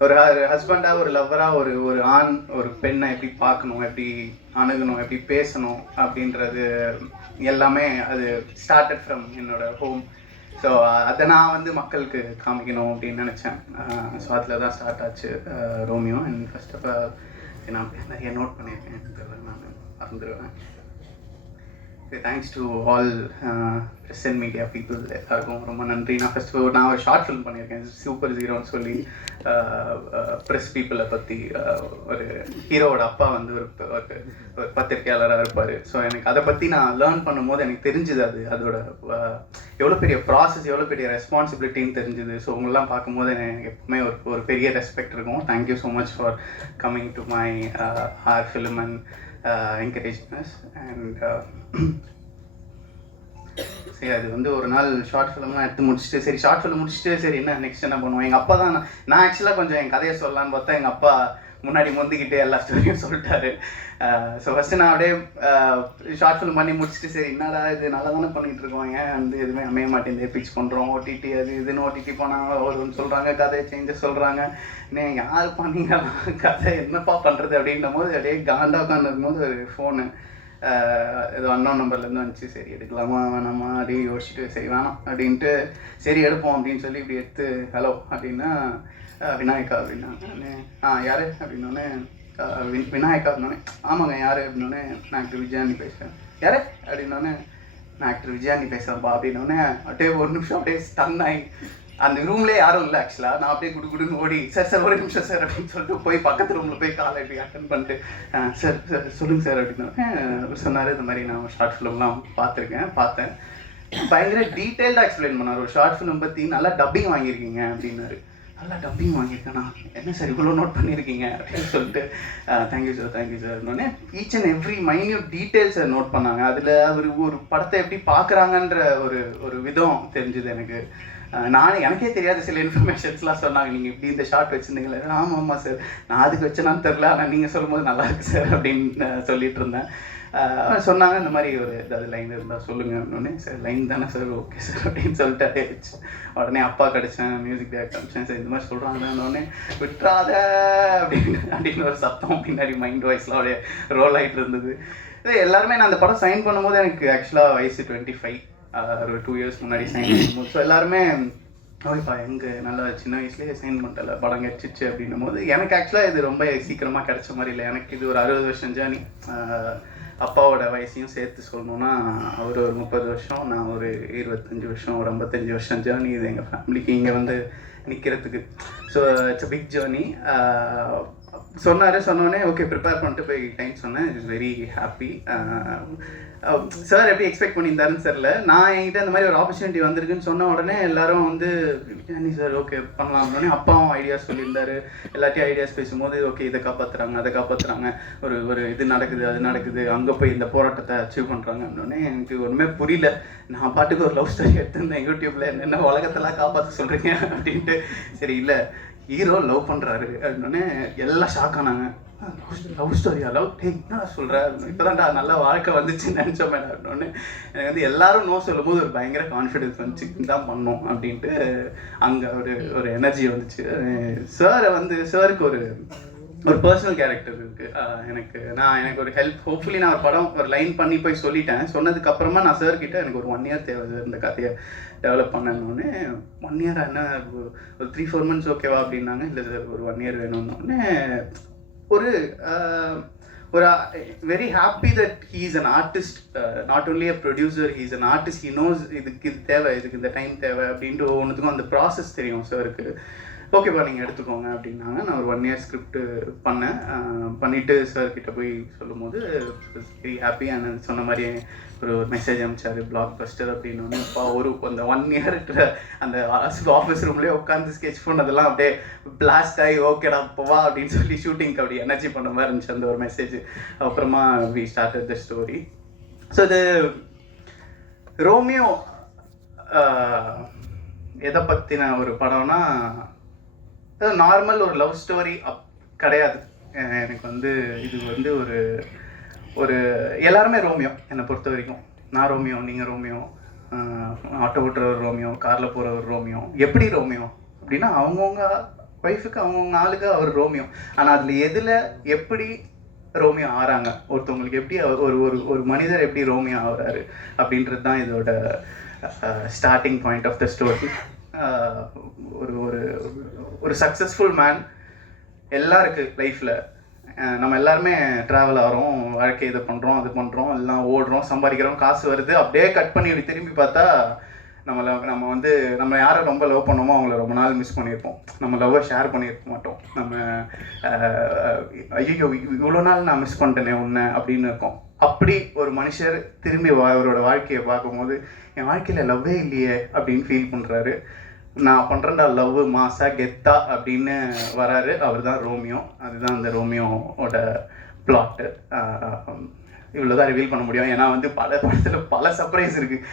ஒரு ஹஸ்பண்டாக, ஒரு லவ்வராக, ஒரு ஆண் ஒரு பெண்ணை எப்படி பார்க்கணும், எப்படி அணுகணும், எப்படி பேசணும் அப்படின்றது எல்லாமே அது ஸ்டார்டட் ஃப்ரம் என்னோட ஹோம். ஸோ அதை நான் வந்து மக்களுக்கு காமிக்கணும் அப்படின்னு நினச்சேன். ஸோ அதில் தான் ஸ்டார்ட் ஆச்சு Romeo. And first of all நான் நிறைய நோட் பண்ணியிருக்கேன், நான் மறந்துடுவேன். Thanks to all press and media people, எல்லாருக்கும் ரொம்ப நன்றி. நான் ஒரு ஷார்ட் ஃபிலிம் பண்ணியிருக்கேன், சூப்பர் ஜீரோன்னு சொல்லி. ப்ரெஸ் பீப்புளை பற்றி ஒரு ஹீரோவோட அப்பா வந்து ஒரு பத்திரிகையாளராக இருப்பார். ஸோ எனக்கு அதை பற்றி நான் லேர்ன் பண்ணும்போது எனக்கு தெரிஞ்சுது அதோட எவ்வளோ பெரிய ப்ராசஸ், எவ்வளோ பெரிய ரெஸ்பான்சிபிலிட்டின்னு தெரிஞ்சுது. ஸோ உங்களெலாம் பார்க்கும்போது எனக்கு எப்பவுமே ஒரு பெரிய ரெஸ்பெக்ட் இருக்கும். Thank you so much for coming to my our film and encouraging us. And சரி, அது வந்து ஒரு நாள் ஷார்ட் ஃபிலிம்லாம் எடுத்து முடிச்சுட்டு, சரி ஷார்ட் ஃபிலிம் முடிச்சுட்டு சரி என்ன நெக்ஸ்ட் என்ன பண்ணுவோம். எங்கள் அப்பா தான், நான் ஆக்சுவலாக கொஞ்சம் என் கதையை சொல்லலான்னு பார்த்தா எங்கள் அப்பா முன்னாடி முந்திக்கிட்டு எல்லா ஸ்டோரியும் சொல்லிட்டாரு. ஸோ ஃபஸ்ட்டு நான் அப்படியே ஷார்ட் ஃபிலிம் பண்ணி முடிச்சுட்டு, சரி என்னடா இது நல்லா தானே பண்ணிகிட்டு இருக்கோம், ஏன் வந்து எதுவுமே அமைய மாட்டேங்குது, பிக்ஸ் பண்ணுறோம், ஓடிடி அது இதுன்னு ஓடிடி போனாங்க, ஒன்று சொல்கிறாங்க கதை சேஞ்சஸ் சொல்கிறாங்க, இன்னும் யார் பண்ணீங்களா கதை என்னப்பா பண்ணுறது அப்படின்னும் போது அப்படியே காண்டா உட்காந்துருக்கும் போது ஒரு ஃபோனு ஏதோ அன்னோன் நம்பர்லேருந்து வந்துச்சு. சரி எடுக்கலாமா வேணாமா அப்படியே யோசிச்சுட்டு, சரி வேணாம் அப்படின்ட்டு சரி எடுப்போம் அப்படின்னு சொல்லி இப்படி எடுத்து ஹலோ அப்படின்னா விநாயகா அப்படின்னா யார் அப்படின்னோடனே விநாயகா அப்படின்னோடனே ஆமாங்க யார் அப்படின்னோடனே நான் ஆக்டர் விஜயானி பேசுகிறேன். யார் அப்படின்னோடனே நான் ஆக்டர் விஜயானி பேசுகிறேன்ப்பா அப்படின்னோடனே அப்படியே ஒரு நிமிஷம் அப்படியே ஸ்டன் ஆகி, அந்த ரூம்லேயே யாரும் இல்லை ஆக்சுவலாக. நான் அப்படியே குடுன்னு ஓடி சார் ஒரு நிமிஷம் சார் அப்படின்னு சொல்லிட்டு போய் பக்கத்து ரூமில் போய் காலை இப்படி அட்டன் பண்ணிட்டு சார் சொல்லுங்கள் சார் அப்படின்னோடனே சொன்னார், இந்த மாதிரி நான் ஷார்ட் ஃபிலிம்லாம் பார்த்தேன். பயங்கர டீட்டெயில்டாக எக்ஸ்பிளைன் பண்ணார். ஒரு ஷார்ட் ஃபிலிம் பற்றி நல்லா டப்பிங் வாங்கியிருக்கீங்க அப்படின்னாரு. நல்லா டப்பிங் வாங்கியிருக்கேண்ணா, என்ன சார் இவ்வளோ நோட் பண்ணியிருக்கீங்க அப்படின்னு சொல்லிட்டு தேங்க்யூ சார் இருந்தோடனே ஈச் அண்ட் எவ்ரி மைன்யூட் டீட்டெயில்ஸை நோட் பண்ணாங்க. அதில் ஒரு படத்தை எப்படி பார்க்குறாங்கன்ற ஒரு விதம் தெரிஞ்சுது எனக்கு. எனக்கே தெரியாத சில இன்ஃபர்மேஷன்ஸ்லாம் சொன்னாங்க, நீங்கள் இப்படி இந்த ஷார்ட் வச்சுருந்தீங்களே. ஆமாம் சார், நான் அதுக்கு வச்சேனான்னு தெரில, ஆனால் நீங்கள் சொல்லும்போது நல்லாயிருக்கு சார் அப்படின்னு சொல்லிட்டு இருந்தேன். சொன்னாங்க இந்த மாதிரி ஒரு ஏதாவது லைன் இருந்தால் சொல்லுங்கள் அப்படின்னே. சார் லைன் தானே சார், ஓகே சார் அப்படின்னு சொல்லிட்டு அதே வச்சு உடனே அப்பா கிடச்சேன், மியூசிக் டேரக்டர் அமிச்சேன். சார் இந்த மாதிரி சொல்கிறாங்கன்னொடனே விட்டுறாத அப்படின்னு ஒரு சத்தம் பின்னாடி மைண்ட் வாய்ஸ்லாம் அப்படியே ரோல் ஆகிட்டு இருந்தது. எல்லாருமே நான் அந்த படம் சைன் பண்ணும்போது எனக்கு ஆக்சுவலாக வயசு 25, ஒரு 2 இயர்ஸ் முன்னாடி சைன் பண்ணும்போது. ஸோ எல்லாருமே ஓகேப்பா எங்கே நல்லா சின்ன வயசுலேயே சைன் பண்ணிட்டல படம் கிடச்சிச்சு அப்படின்னும் போது எனக்கு ஆக்சுவலாக இது ரொம்ப சீக்கிரமாக கிடச்ச மாதிரி இல்லை. எனக்கு இது ஒரு 60 வருஷம் ஜேர்னி. அப்பாவோட வயசையும் சேர்த்து சொல்லணுன்னா அவர் ஒரு 30 வருஷம், நான் ஒரு 25 வருஷம், ஒரு 55 வருஷம் ஜேர்னி இது எங்கள் ஃபேமிலிக்கு இங்கே வந்து நிற்கிறதுக்கு. So it's a big journey. சொன்னோடனே ஓகே ப்ரிப்பேர் பண்ணிட்டு போய் டைம் சொன்னேன். It's very happy. சார் எப்படி எக்ஸ்பெக்ட் பண்ணியிருந்தாருன்னு தெரில. நான் என்கிட்ட இந்த மாதிரி ஒரு ஆப்பர்ச்சுனிட்டி வந்திருக்குன்னு சொன்ன உடனே எல்லாரும் வந்து விஜயானி சார் ஓகே பண்ணலாம் அப்படின்னே அப்பாவும் ஐடியாஸ் சொல்லியிருந்தாரு. எல்லாத்தையும் ஐடியாஸ் பேசும்போது ஓகே இதை காப்பாற்றுறாங்க அதை காப்பாற்றுறாங்க, ஒரு இது நடக்குது அது நடக்குது, அங்கே போய் இந்த போராட்டத்தை அச்சீவ் பண்ணுறாங்க அப்படின்னே எனக்கு ஒன்றுமே புரியல. நான் பாட்டுக்கு ஒரு லவ் ஸ்டோரி எடுத்திருந்தேன் யூடியூப்பில், என்ன உலகத்தெல்லாம் காப்பாற்ற சொல்கிறீங்க அப்படின்ட்டு. சரி இல்லை ஹீரோ லவ் பண்ணுறாரு அப்படின்னே எல்லாம் ஷாக் ஆனாங்க. லவ் ஸ்டோரியா, லவ் என்ன சொல்கிற, இப்போ தான்டா நல்லா வாழ்க்கை வந்துச்சுன்னு நினச்சோம் மேடம் அப்படின்னே. எனக்கு வந்து எல்லாரும் நோ சொல்லும் போது ஒரு பயங்கர கான்ஃபிடென்ஸ் வந்துச்சு, தான் பண்ணோம் அப்படின்ட்டு. அங்கே ஒரு எனர்ஜி வந்துச்சு. சாருக்கு ஒரு பர்சனல் கேரக்டர் இருக்குது எனக்கு ஒரு ஹெல்ப். ஹோப்ஃபுல்லி நான் ஒரு படம் ஒரு லைன் பண்ணி போய் சொல்லிட்டேன். சொன்னதுக்கப்புறமா நான் சார்கிட்ட எனக்கு ஒரு 1 இயர் தேவை சார் இந்த கதையை டெவலப் பண்ணணுன்னே. 1 இயர் என்ன ஒரு 3-4 மந்த்ஸ் ஓகேவா அப்படின்னாங்க. இல்லை சார் ஒரு 1 இயர் வேணும்னோடனே ஒரு very happy that he is an artist, not only a producer, he is an artist. He knows இதுக்கு இது தேவை, இதுக்கு இந்த டைம் தேவை அப்படின்ட்டு ஒவ்வொன்றுத்துக்கும் அந்த ப்ராசஸ் தெரியும் சாருக்கு. ஓகேப்பா நீங்கள் எடுத்துக்கோங்க அப்படின்னாங்க. நான் ஒரு 1 இயர் ஸ்கிரிப்ட் பண்ணேன். பண்ணிவிட்டு சார்கிட்ட போய் சொல்லும்போது வெரி ஹாப்பி. அண்ட் சொன்ன மாதிரியே ஒரு மெசேஜ் அனுப்பிச்சார், பிளாக் பஸ்டர் அப்படின்னு. ஒன்றுப்பா ஒரு அந்த 1 இயர் அந்த ஆஃபீஸ் ரூம்லேயே உட்காந்து ஸ்கெச் பண்ணதெல்லாம் அப்படியே பிளாஸ்ட் ஆகி ஓகேடா போவா அப்படின்னு சொல்லி ஷூட்டிங்க்கு அப்படி எனர்ஜி பண்ண மாதிரி இருந்துச்சு அந்த ஒரு மெசேஜ். அப்புறமா we started the story. So இது ரோமியோ எதை பற்றின ஒரு படம்னா, நார்மல் ஒரு லவ் ஸ்டோரி கிடையாது. எனக்கு வந்து இது வந்து ஒரு ஒரு எல்லாருமே ரோமியோ என்னை பொறுத்த வரைக்கும். நான் ரோமியோ, நீங்கள் ரோமியோ, ஆட்டோ ஓட்டுறவர் ரோமியோ, காரில் போகிறவர் ரோமியோ. எப்படி ரோமியோ அப்படின்னா அவங்கவுங்க ஒய்ஃபுக்கு அவங்கவுங்க ஆளுக்கு அவர் ரோமியோ. ஆனால் அதில் எதில் எப்படி ரோமியோ ஆறாங்க, ஒருத்தவங்களுக்கு எப்படி ஒரு ஒரு ஒரு மனிதர் எப்படி ரோமியோ ஆகுறாரு அப்படின்றது தான் இதோட starting point of the story. ஒரு ஒரு ஒரு சக்ஸஸ்ஃபுல் மேன் எல்லாம் இருக்குது லைஃப்பில். நம்ம எல்லாருமே ட்ராவல் ஆகிறோம், வாழ்க்கை இதை பண்ணுறோம் அது பண்ணுறோம், எல்லாம் ஓடுறோம், சம்பாதிக்கிறோம், காசு வருது. அப்படியே கட் பண்ணி இப்படி திரும்பி பார்த்தா நம்ம வந்து நம்ம யாரை ரொம்ப லவ் பண்ணோமோ அவங்கள ரொம்ப நாள் மிஸ் பண்ணியிருப்போம். நம்ம லவ்வை ஷேர் பண்ணியிருக்க மாட்டோம். நம்ம ஐயோ இவ்வளோ நாள் நான் மிஸ் பண்ணிட்டேனே உன்னை அப்படின்னு இருக்கோம். அப்படி ஒரு மனுஷர் திரும்பி அவரோட வாழ்க்கையை பார்க்கும்போது என் வாழ்க்கையில் லவ்வே இல்லையே அப்படின்னு ஃபீல் பண்ணுறாரு. நான் பண்ணுறேன்டா லவ் மாசா கெத்தா அப்படின்னு வராரு. அவர் தான் ரோமியோ. அதுதான் அந்த ரோமியோவோட பிளாட்டு. இவ்வளோதான் ரிவீல் பண்ண முடியும். ஏன்னா வந்து பல படத்தில் பல சர்ப்ரைஸ் இருக்குது.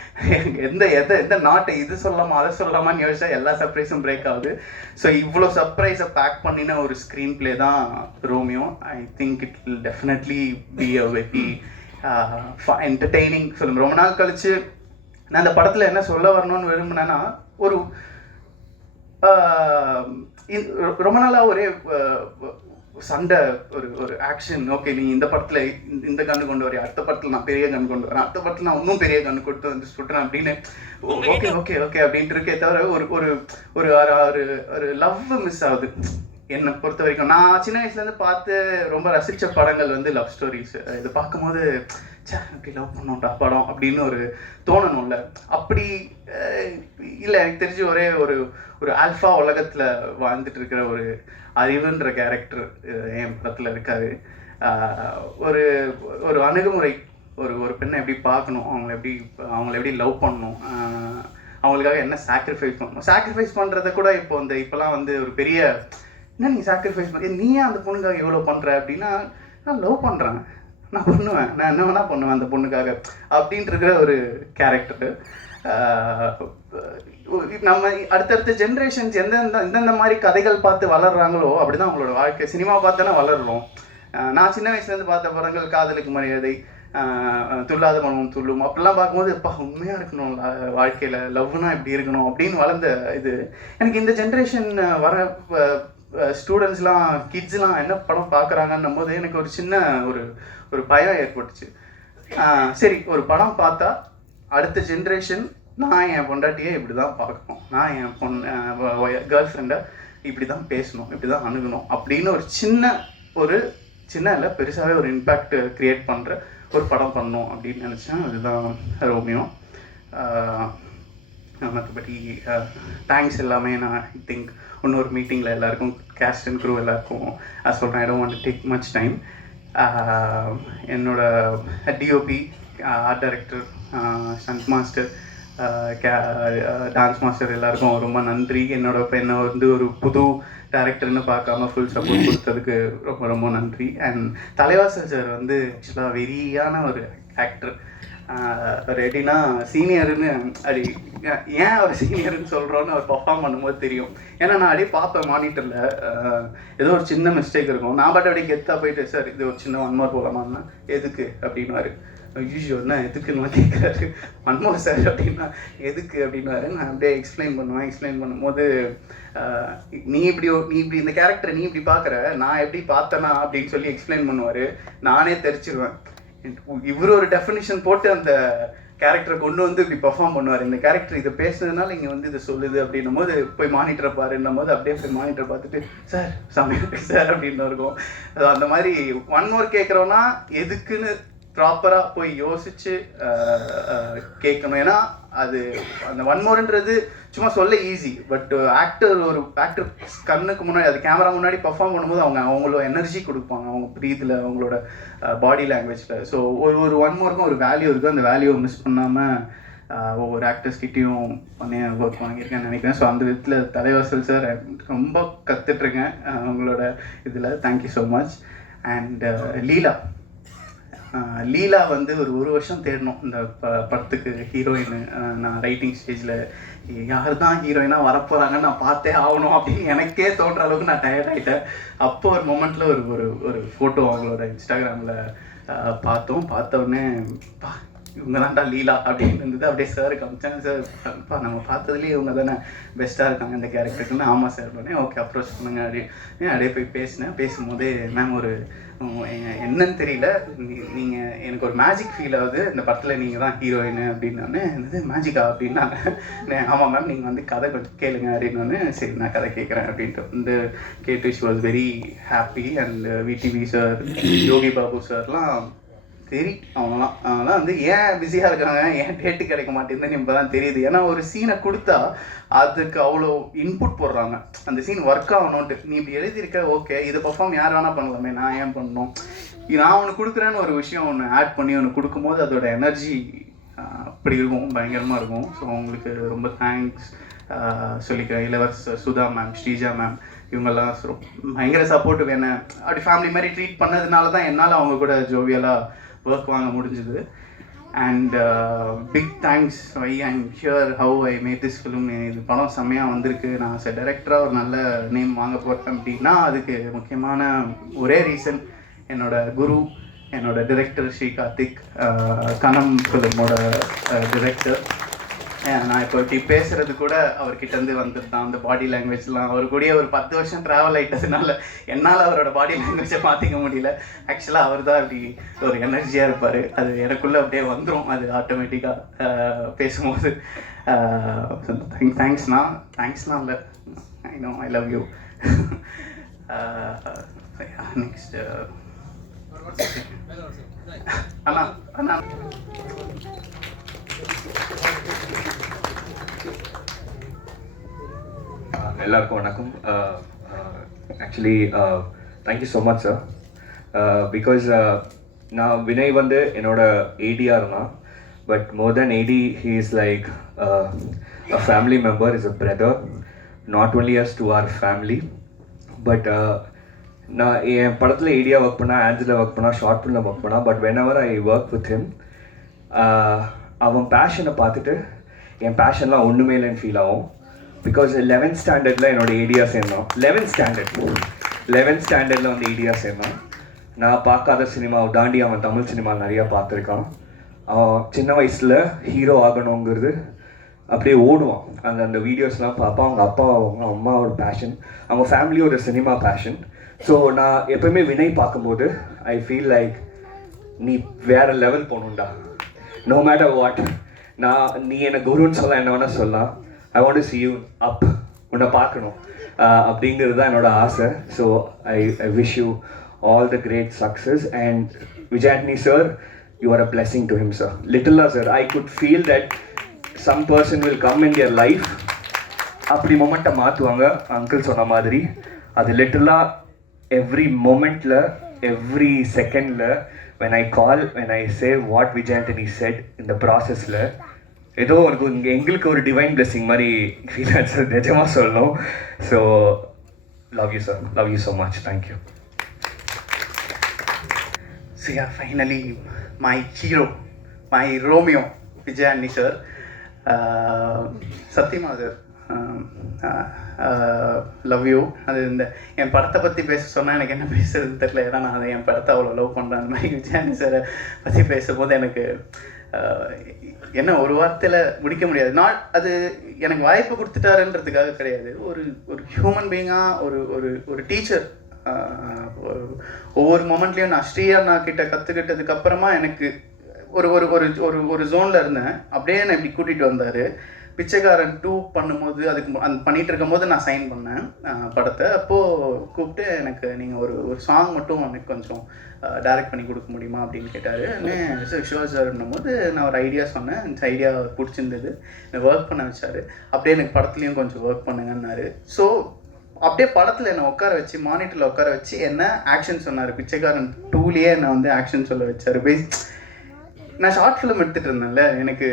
எந்த நாட்டை இது சொல்லலாமா அதை சொல்லலாமான்னு யோசிச்சா எல்லா சர்ப்ரைஸும் பிரேக் ஆகுது. ஸோ இவ்வளோ சர்ப்ரைஸை பேக் பண்ணின ஒரு ஸ்க்ரீன் பிளே தான் Romeo. I think it will definitely be a very entertaining film. ரொம்ப நாள் கழிச்சு நான் அந்த படத்தில் என்ன சொல்ல வரணும்னு விரும்பினேன்னா, ஒரு ரொம்ப நாளாக ஒரே சண்டை, ஒரு ஒரு ஆக்ஷன். ஓகே நீ இந்த படத்தில் இந்த கண்ணு கொண்டு வரையா, அடுத்த படத்தில் நான் பெரிய கண்ணு கொண்டு வரேன், அடுத்த படத்தில் நான் இன்னும் பெரிய கண்ணு கொடுத்து வந்து சுட்டுறேன் அப்படின்னு ஓகே ஓகே ஓகே அப்படின்ட்டு இருக்கே தவிர ஒரு ஒரு ஒரு ஒரு லவ் மிஸ் ஆகுது என்னை பொறுத்த வரைக்கும். நான் சின்ன வயசுலேருந்து பார்த்து ரொம்ப ரசித்த படங்கள் வந்து லவ் ஸ்டோரிஸ். இது பார்க்கும்போது சே அப்படி லவ் பண்ணோம்டா படம் அப்படின்னு ஒரு தோணணும்ல. அப்படி இல்லை, எனக்கு தெரிஞ்சு ஒரே ஒரு ஒரு ஆல்ஃபா உலகத்தில் வாழ்ந்துட்டு இருக்கிற ஒரு அறிவுன்ற கேரக்டர் என் படத்தில் இருக்காரு. ஒரு ஒரு அணுகுமுறை, ஒரு ஒரு பெண்ணை எப்படி பார்க்கணும், அவங்கள எப்படி லவ் பண்ணணும், அவங்களுக்காக என்ன சாக்ரிஃபைஸ் பண்ணணும். சாக்ரிஃபைஸ் பண்ணுறத கூட இப்போலாம் வந்து ஒரு பெரிய என்ன நீ சாக்ரிஃபைஸ் பண்ண, நீ ஏன் அந்த பொண்ணுக்காக எவ்வளோ பண்ணுற அப்படின்னா, நான் லவ் பண்ணுறேன், நான் பண்ணுவேன், நான் என்ன வேணால் பண்ணுவேன் அந்த பொண்ணுக்காக அப்படின்ட்டு இருக்கிற ஒரு கேரக்டரு. நம்ம அடுத்தடுத்த ஜென்ரேஷன்ஸ் எந்தெந்த மாதிரி கதைகள் பார்த்து வளர்றாங்களோ அப்படி தான் அவங்களோட வாழ்க்கை. சினிமா பார்த்தானே வளர்றோம். நான் சின்ன வயசுலேருந்து பார்த்த படங்கள் காதலுக்கு மரியாதை, துள்ளாத மனமும் துள்ளும், அப்படிலாம் பார்க்கும்போது எப்பா உண்மையாக இருக்கணும் வாழ்க்கையில், லவ்னா இப்படி இருக்கணும் அப்படின்னு வளர்ந்த இது. எனக்கு இந்த ஜென்ரேஷன் வர ஸ்டூடெண்ட்ஸ்லாம் கிட்ஸ்லாம் என்ன படம் பார்க்குறாங்கன்னும் போது எனக்கு ஒரு சின்ன ஒரு பயம் ஏற்பட்டுச்சு. சரி, ஒரு படம் பார்த்தா அடுத்த ஜென்ரேஷன் நான் என் பொண்டாட்டியை இப்படி தான் பார்க்கணும், நான் என் கேர்ள் ஃப்ரெண்டை இப்படி தான் பேசணும், இப்படி தான் அணுகணும் அப்படின்னு ஒரு சின்ன இல்லை பெருசாகவே ஒரு இம்பேக்ட் க்ரியேட் பண்ணுற ஒரு படம் பண்ணணும் அப்படின்னு நினச்சேன். அதுதான் ரோமியோ. மற்றபடி தேங்க்ஸ் எல்லாமே நான் ஐ திங்க் இன்னொரு மீட்டிங்கில் எல்லாருக்கும் கேஸ்ட் அண்ட் க்ரூ எல்லாருக்கும் சொல்கிறேன். I don't want to take much time. என்னோட DOP, art director, stunt master, dance master எல்லாருக்கும் ரொம்ப நன்றி. என்னை வந்து ஒரு புது டேரக்டர்னு பார்க்காம ஃபுல் சப்போர்ட் கொடுத்ததுக்கு ரொம்ப ரொம்ப நன்றி. அண்ட் தலைவாசல் சார் வந்து ஆக்சுவலாக வெறியான ஒரு ஆக்டர். அவர் எப்படின்னா சீனியருன்னு அப்படி ஏன் அவர் சீனியர்னு சொல்கிறோன்னு அவர் பர்ஃபார்ம் பண்ணும்போது தெரியும். ஏன்னா நான் அப்படியே பார்ப்பேன் மானிட்டரில் ஏதோ ஒரு சின்ன மிஸ்டேக் இருக்கும், நான் பாட்டு அப்படியே கெத்தாக போயிட்டு சார் இது ஒரு சின்ன 1 more போகலாமான்னா எதுக்கு அப்படின்னாரு. யூஸ்வல் என்ன எதுக்குன்னு கேட்குறாரு. 1 more சார் அப்படின்னா எதுக்கு அப்படின்னாரு. நான் அப்படியே எக்ஸ்பிளைன் பண்ணும்போது நீ இப்படி இந்த கேரக்டரை நீ இப்படி பார்க்குற, நான் எப்படி பார்த்தேனா அப்படின்னு சொல்லி எக்ஸ்பிளைன் பண்ணுவார். நானே தெரிச்சிருவேன். இவர் ஒரு டெஃபினிஷன் போட்டு அந்த கேரக்டரை கொண்டு வந்து இப்படி பெர்ஃபார்ம் பண்ணுவார். இந்த கேரக்டர் இதை பேசுனதுனால இங்கே வந்து இதை சொல்லுது அப்படின்னும் போது போய் மானிட்டரை பாருன்னும் போது அப்படியே போய் மானிட்டர் பார்த்துட்டு சார் சமையல் சார் அப்படின்னு இருக்கும். அந்த மாதிரி 1 more கேட்குறோன்னா எதுக்குன்னு ப்ராப்பராக போய் யோசித்து கேட்கணும். ஏன்னா அது அந்த ஒன் மோர்ன்றது சும்மா சொல்ல ஈஸி, பட் ஆக்டர் கண்ணுக்கு முன்னாடி அது கேமரா முன்னாடி பர்ஃபார்ம் பண்ணும்போது அவங்களோட எனர்ஜி கொடுப்பாங்க, அவங்க ப்ரீத்தில், அவங்களோட பாடி லாங்குவேஜில். ஸோ ஒரு ஒன் மோருக்கும் ஒரு வேல்யூ இருக்குது. அந்த வேல்யூவை மிஸ் பண்ணாமல் ஒவ்வொரு ஆக்டர்ஸ்கிட்டையும் பண்ணி ஒர்க் வாங்கியிருக்கேன்னு நினைக்கிறேன். ஸோ அந்த விதத்தில் தலைவாசல் சார் ரொம்ப கற்றுட்ருக்கேன் உங்களோட இதில். Thank you so much. அண்ட் லீலா வந்து ஒரு வருஷம் தேடணும் இந்த படத்துக்கு ஹீரோயின். நான் ரைட்டிங் ஸ்டேஜில் யார் தான் ஹீரோயினாக வரப்போகிறாங்கன்னு நான் பார்த்தே ஆகணும் அப்படின்னு எனக்கே தோன்ற அளவுக்கு நான் டயர்ட் ஆகிட்டேன். அப்போ ஒரு மொமெண்ட்டில் ஒரு ஃபோட்டோ அவங்களோட இன்ஸ்டாகிராமில் பார்த்த உடனே இவங்க தான்டா லீலா அப்படின்னு இருந்தது. அப்படியே சார் காமிச்சாங்க. சார் நம்ம பார்த்ததுலேயே இவங்க தானே பெஸ்ட்டாக இருக்காங்க இந்த கேரக்டருக்குன்னு. ஆமாம் சார் உடனே ஓகே அப்ரோச் பண்ணுங்க அப்படியே போய் பேசும்போதே மேம் என்னன்னு தெரியல, நீங்கள் எனக்கு ஒரு மேஜிக் ஃபீல் ஆகுது, இந்த படத்தில் நீங்கள் தான் ஹீரோயின் அப்படின்னோடனே என்னது மேஜிக்கா அப்படின்னாங்க. ஆமாம் மேம் நீங்கள் வந்து கதை கொஞ்சம் கேளுங்க அப்படின்னோடனே சரி நான் கதை கேட்குறேன் அப்படின்ட்டு வந்து கேட்டு she was very happy. And VTV sir, Yogi Babu சார்லாம் சரி அவங்களாம் வந்து ஏன் பிஸியாக இருக்காங்க, ஏன் டேட்டு கிடைக்க மாட்டேங்குதுன்னு இப்போ தான் தெரியுது. ஏன்னா ஒரு சீனை கொடுத்தா அதுக்கு அவ்வளோ இன்புட் போடுறாங்க, அந்த சீன் ஒர்க் ஆகணுன்ட்டு. நீ இப்படி எழுதியிருக்க ஓகே, இதை பர்ஃபார்ம் யார் வேணால் பண்ணலாமே, நான் ஏன் பண்ணணும், நான் ஒன்று கொடுக்குறேன்னு ஒரு விஷயம் ஒன்று ஆட் பண்ணி ஒன்று கொடுக்கும்போது அதோட எனர்ஜி அப்படி இருக்கும், பயங்கரமாக இருக்கும். ஸோ அவங்களுக்கு ரொம்ப தேங்க்ஸ் சொல்லிக்கிறேன். இளவரசர் சுதா மேம், ஸ்ரீஜா மேம், இவங்கெல்லாம் பயங்கர சப்போர்ட்டிவ். என்ன அப்படி ஃபேமிலி மாதிரி ட்ரீட் பண்ணதுனால தான் என்னால் அவங்க கூட ஜோவியலாக ஒர்க் வாங்க முடிஞ்சுது. And big thanks I I'm sure how I made this film. இது படம் செம்மையாக வந்திருக்கு. நான் டைரக்டராக ஒரு நல்ல நேம் வாங்க போகிறேன் அப்படின்னா அதுக்கு முக்கியமான ஒரே ரீசன் என்னோட குரு, என்னோட டிரெக்டர் ஸ்ரீ கார்த்திக், கனம் ஃபிலிமோட டிரெக்டர். நான் இப்போ இப்படி பேசுகிறது கூட அவர்கிட்டருந்து வந்துட்டு தான். அந்த பாடி லாங்குவேஜ்லாம் அவர் கூடயே ஒரு 10 வருஷம் ட்ராவல் ஆகிட்டதுனால என்னால் அவரோட பாடி லாங்குவேஜை மாற்றிக்க முடியல. ஆக்சுவலாக அவர் தான் அப்படி ஒரு எனர்ஜியாக இருப்பார், அது எனக்குள்ளே அப்படியே வந்துடும் அது ஆட்டோமேட்டிக்காக பேசும்போது. தேங்க்ஸ்ண்ணா இல்லை, I know I love you. Next அண்ணா எல்லாருக்கும் வணக்கம். Actually thank you so much sir. Because நான் வினய் வந்து என்னோட ஏடியாக இருந்தான், but more than AD he is like a family member, is a brother, not only as to our family. But நான் என் படத்தில் ஏடியாக ஒர்க் பண்ணேன், ஆன்ஜில் ஒர்க் பண்ணேன், ஷார்ட் ஃபிலிமில் ஒர்க் பண்ணேன். But whenever I work with him, அவன் பேஷனை பார்த்துட்டு என் பேஷன்லாம் ஒன்றுமே இல்லைன்னு ஃபீல் ஆகும். பிகாஸ் 11th ஸ்டாண்டர்டில் என்னோட ஏடியாக சேர்ந்தான். 11th ஸ்டாண்டர்டில் வந்து ஏடியாக சேர்ந்தான். நான் பார்க்காத சினிமாவை தாண்டி அவன் தமிழ் சினிமா நிறையா பார்த்துருக்கான். அவன் சின்ன வயசில் ஹீரோ ஆகணுங்கிறது அப்படியே ஓடுவான். அந்த வீடியோஸ்லாம் பார்ப்பான். அவங்க அப்பா அவங்க அம்மாவோட பேஷன், அவங்க ஃபேமிலியோட சினிமா பேஷன். ஸோ நான் எப்போயுமே வினய் பார்க்கும்போது ஐ ஃபீல் லைக் நீ வேறு லெவல் போகணுண்டா, நோ மேட்டர் வாட். நீ என்னை குருன்னு சொல்ல, என்ன வேணால் சொல்லலாம். I want to see you up, உன்னை பார்க்கணும் அப்படிங்கிறது தான் என்னோட ஆசை. So I wish you all the great success. And Vijay Antony sir, you are a blessing to him sir. லிட்டிலாக sir, I could feel that some person will come in their life, அப்படி மொமெண்ட்டை மாற்றுவாங்க அங்கிள் சொன்ன மாதிரி. அது லிட்டிலாக எவ்ரி மொமெண்ட்டில், எவ்ரி செகண்டில், when I call, when I say what Vijay Antony said in the processல, ஏதோ எங்களுக்கு ஒரு டிவைன் பிளெஸிங் மாதிரி ஃபீல் ஆச்சு, நிஜமாக சொல்லணும். So love you sir, love you so much, thank you. So yeah, finally my hero, my Romeo, Vijay Antony sir. சத்தியமா sir, love you. அது இந்த என் படத்தை பற்றி பேச சொன்னால் எனக்கு என்ன பேசுறதுன்னு தெரியல. ஏன்னா நான் அதை என் படத்தை அவ்வளோ லவ் பண்ணுறேன். அந்த மாதிரி விஜய் ஆண்டனி சாரை பற்றி பேசும்போது எனக்கு என்ன ஒரு வார்த்தையில் முடிக்க முடியாது. நாட் அது எனக்கு வாய்ப்பு கொடுத்துட்டாருன்றதுக்காக கிடையாது. ஒரு ஹியூமன் பீயிங்காக, ஒரு டீச்சர். ஒவ்வொரு மொமெண்ட்லேயும் நான் ஸ்ரீயா கிட்ட கற்றுக்கிட்டதுக்கப்புறமா எனக்கு ஒரு ஜோனில் இருந்தேன். அப்படியே நான் இப்படி கூட்டிகிட்டு வந்தார். பிச்சைக்காரன் 2 பண்ணும்போது அதுக்கு அந்த பண்ணிகிட்டு இருக்கும்போது நான் சைன் பண்ணேன் படத்தை. அப்போது கூப்பிட்டு எனக்கு நீங்கள் ஒரு சாங் மட்டும் எனக்கு கொஞ்சம் டைரக்ட் பண்ணி கொடுக்க முடியுமா அப்படின்னு கேட்டார். ஷோர் சார்ன்னும் போது நான் ஒரு ஐடியா சொன்னேன். அந்த ஐடியா பிடிச்சிருந்தது, ஒர்க் பண்ண வச்சார். அப்படியே எனக்கு படத்துலேயும் கொஞ்சம் ஒர்க் பண்ணுங்கன்னாரு. ஸோ அப்படியே படத்தில் என்னை உட்கார வச்சு மானிட்டரில் உட்கார வச்சு என்ன ஆக்ஷன் சொன்னார். பிச்சைக்காரன் 2லேயே என்னை வந்து ஆக்ஷன் சொல்ல வச்சார். நான் ஷார்ட் ஃபிலிம் எடுத்துகிட்டு இருந்தேன்ல, எனக்கு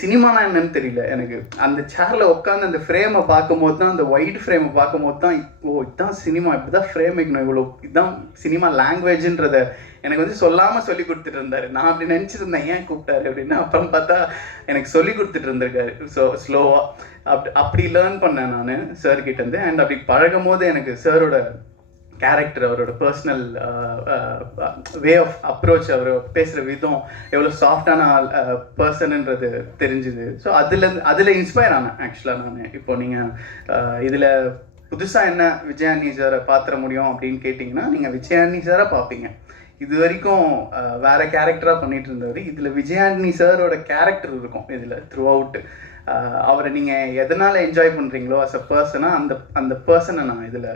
சினிமானா என்னன்னு தெரியல. எனக்கு அந்த சேரில் உட்காந்து அந்த ஃப்ரேமை பார்க்கும்போது தான், அந்த ஒயிட் ஃப்ரேமை பார்க்கும்போது தான், இதுதான் சினிமா, இப்படி தான் ஃப்ரேம் வைக்கணும், இவ்வளோ இதுதான் சினிமா லாங்குவேஜுன்றதை எனக்கு வந்து சொல்லாமல் சொல்லி கொடுத்துட்டு இருந்தார். நான் அப்படி நினச்சிருந்தேன் ஏன் கூப்பிட்டாரு அப்படின்னு. அப்புறம் பார்த்தா எனக்கு சொல்லி கொடுத்துட்டு இருந்திருக்காரு. ஸோ ஸ்லோவாக அப்படி லேர்ன் பண்ணேன் நான் சார்கிட்டேருந்து. அண்ட் அப்படி பழகும் போது எனக்கு சாரோட கேரக்டர், அவரோட பர்சனல் வே ஆஃப் அப்ரோச், அவர் பேசுகிற விதம் எவ்வளோ சாஃப்டான பர்சனுன்றது தெரிஞ்சுது. ஸோ அதில் இன்ஸ்பயர் ஆனேன் ஆக்சுவலாக நான். இப்போ நீங்கள் இதில் புதுசாக என்ன விஜயானி சாரை பார்த்துட முடியும் அப்படின்னு கேட்டிங்கன்னா, நீங்கள் விஜயானி சாரை பார்ப்பீங்க. இது வரைக்கும் வேறு கேரக்டராக பண்ணிகிட்டு இருந்தவர். இதில் விஜயானி சாரோட கேரக்டர் இருக்கும் இதில் த்ரூ அவுட்டு. அவரை நீங்கள் எதனால் என்ஜாய் பண்ணுறீங்களோ அஸ் அ பர்சனாக அந்த பர்சனை நான் இதில்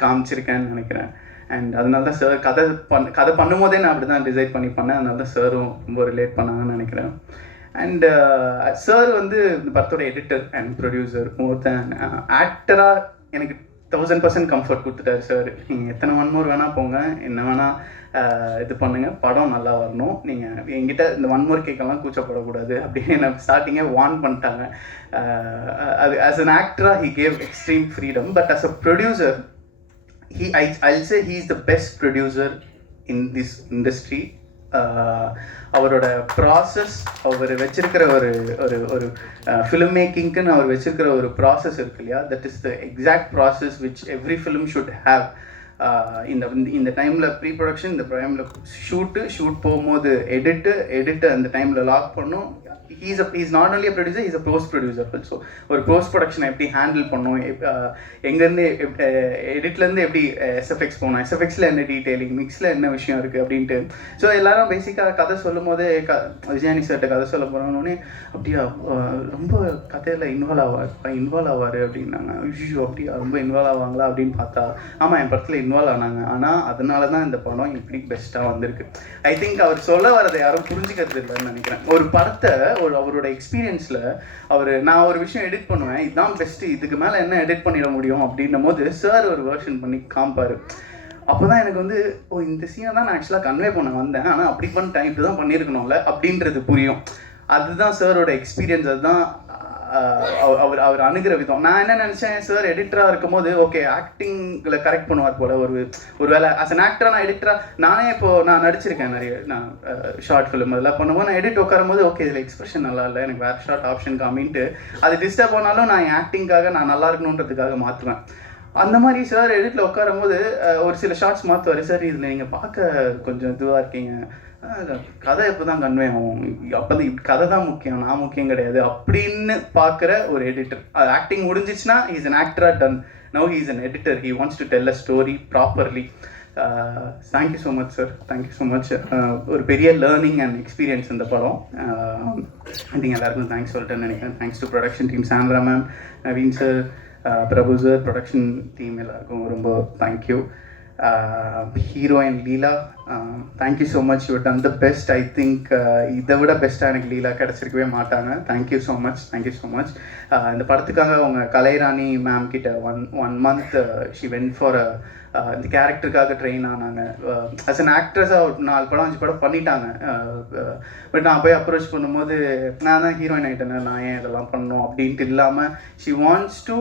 காமிச்சிருக்கேன்னு நினைக்கிறேன். அண்ட் அதனால தான் சார் கதை பண்ணும்போதே நான் அப்படி தான் டிசைட் பண்ணி பண்ணேன். அதனால தான் சாரும் ரொம்ப ரிலேட் பண்ணாங்கன்னு நினைக்கிறேன். அண்ட் சார் வந்து இந்த படத்தோட எடிட்டர் அண்ட் ப்ரொடியூசர். மோர் தேன் ஆக்டராக எனக்கு 1000% கம்ஃபர்ட் கொடுத்துட்டாரு சார். நீங்கள் எத்தனை 1 more வேணால் போங்க, என்ன வேணால் இது பண்ணுங்கள், படம் நல்லா வரணும். நீங்கள் என்கிட்ட இந்த 1 more கேட்கலாம் கூச்சப்படக்கூடாது அப்படின்னு என்ன ஸ்டார்டிங்கே வார்ன் பண்ணிட்டாங்க. அது ஆஸ் அன் ஆக்டராக he gave extreme freedom. But as a producer I'll say he is the best producer in this industry. அவரோட ப்ராசஸ், அவர் வச்சிருக்கிற ஒரு ஃபிலிம் மேக்கிங்க்குன்னு அவர் வச்சிருக்கிற ஒரு ப்ராசஸ் இருக்கு இல்லையா, that is the exact process which every film should have. இந்த டைமில் pre production, இந்த டைமில் ஷூட் போகும்போது எடிட்டு அந்த டைமில் லாக் பண்ணும். he's not only a producer, he's a post producer also. ஒரு போஸ்ட் ப்ரொடக்ஷனை எப்படி ஹேண்டில் பண்ணணும், எங்கேருந்து எடிட்லேருந்து எப்படி எஸ்எஃப்எக்ஸ் போகணும், எஸ்எஃப்எக்ஸில் என்ன டீட்டெயிலிங், மிக்ஸில் என்ன விஷயம் இருக்குது அப்படின்ட்டு. ஸோ எல்லாரும் பேசிக்காக கதை சொல்லும் போதே விஜயானி சார்கிட்ட கதை சொல்ல போகிறோன்னே அப்படியா ரொம்ப கதையில் இன்வால்வ் ஆவார் அப்படின்னாங்க. ஐயோ அப்படியா ரொம்ப இன்வால்வ் ஆவாங்களா அப்படின்னு பார்த்தா ஆமாம், என் படத்தில் இன்வால்வ் ஆனாங்க. ஆனால் அதனால தான் இந்த படம் இப்படி பெஸ்ட்டாக வந்திருக்கு. ஐ திங்க் அவர் சொல்ல வரதை யாரும் புரிஞ்சுக்கிறது இல்லைன்னு நினைக்கிறேன். ஒரு படத்தை அவரோட எக்ஸ்பீரியன்ஸில் நான் ஒரு விஷயம் எடிட் பண்ணுவேன், இதுதான் பெஸ்ட்டு, இதுக்கு மேலே என்ன எடிட் பண்ணிட முடியும் அப்படின்னும் போது சார் ஒரு வெர்ஷன் பண்ணி காமிப்பார். அப்போ தான் எனக்கு வந்து இந்த சீனை தான் நான் ஆக்சுவலாக கன்வே பண்ண வந்தேன், ஆனால் அப்படி பண்ணிட்டேன், இப்படி தான் பண்ணியிருக்கணும்ல அப்படின்றது புரியும். அதுதான் சாரோட எக்ஸ்பீரியன்ஸ். அதுதான் அவர் அணுகிற விதம். நான் என்ன நினச்சேன், சார் எடிட்டராக இருக்கும் போது ஓகே ஆக்டிங்கில் கரெக்ட் பண்ணுவார் போல். ஒரு வேலை ஆஸ் அன் ஆக்டராக நான் எடிட்டராக நானே நான் நடிச்சிருக்கேன் நிறைய. நான் ஷார்ட் ஃபிலிம் அதெல்லாம் பண்ணும்போது நான் எடிட் உட்காரும் போது ஓகே இதில் எக்ஸ்பிரஷன் நல்லா இல்லை, எனக்கு வேறு ஷார்ட் ஆப்ஷன் காமின்ட்டு அது டிஸ்டர்ப் ஆனாலும் நான் என் ஆக்டிங்காக நான் நல்லா இருக்கணுன்றதுக்காக மாற்றுவேன். அந்த மாதிரி சார் எடிட்டில் உட்காரும் போது ஒரு சில ஷார்ட்ஸ் மாற்றுவார். சார் இதில் நீங்கள் பார்க்க கொஞ்சம் இதுவாக இருக்கீங்க, கதை எப்போ தான் கன்வே ஆகும், அப்போ தான் கதை தான் முக்கியம், நான் முக்கியம் கிடையாது அப்படின்னு பார்க்குற ஒரு எடிட்டர். ஆக்டிங் முடிஞ்சிச்சுன்னா ஹீஸ் அன் ஆக்டராக done. Now he's an editor. He wants to tell a story properly. Thank you so much sir, thank you so much. ஒரு பெரிய லேர்னிங் அண்ட் எக்ஸ்பீரியன்ஸ் இந்த படம். நீங்கள் எல்லாருக்கும் தேங்க்ஸ் சொல்லிட்டேன்னு நினைக்கிறேன். Thanks to production team, Sandra ma'am, Naveen sir, Prabhu sir, production team எல்லாருக்கும் ரொம்ப thank you. Heroine Leela, thank you so much, you done the best. I think இதை விட பெஸ்ட்டாக எனக்கு லீலா கிடச்சிருக்கவே மாட்டாங்க. Thank you so much, thank you so much. இந்த படத்துக்காக அவங்க கலைராணி மேம் கிட்ட one month she went for இந்த கேரக்டருக்காக ட்ரெயின் ஆனாங்க. ஆஸ் அன் ஆக்ட்ரஸாக ஒரு 4 படம் 5 படம் பண்ணிட்டாங்க. பட் நான் போய் அப்ரோச் பண்ணும்போது நான் தான் ஹீரோயின் ஆகிட்டேன், நான் ஏன் இதெல்லாம் பண்ணணும் அப்படின்ட்டு இல்லாமல் she wants to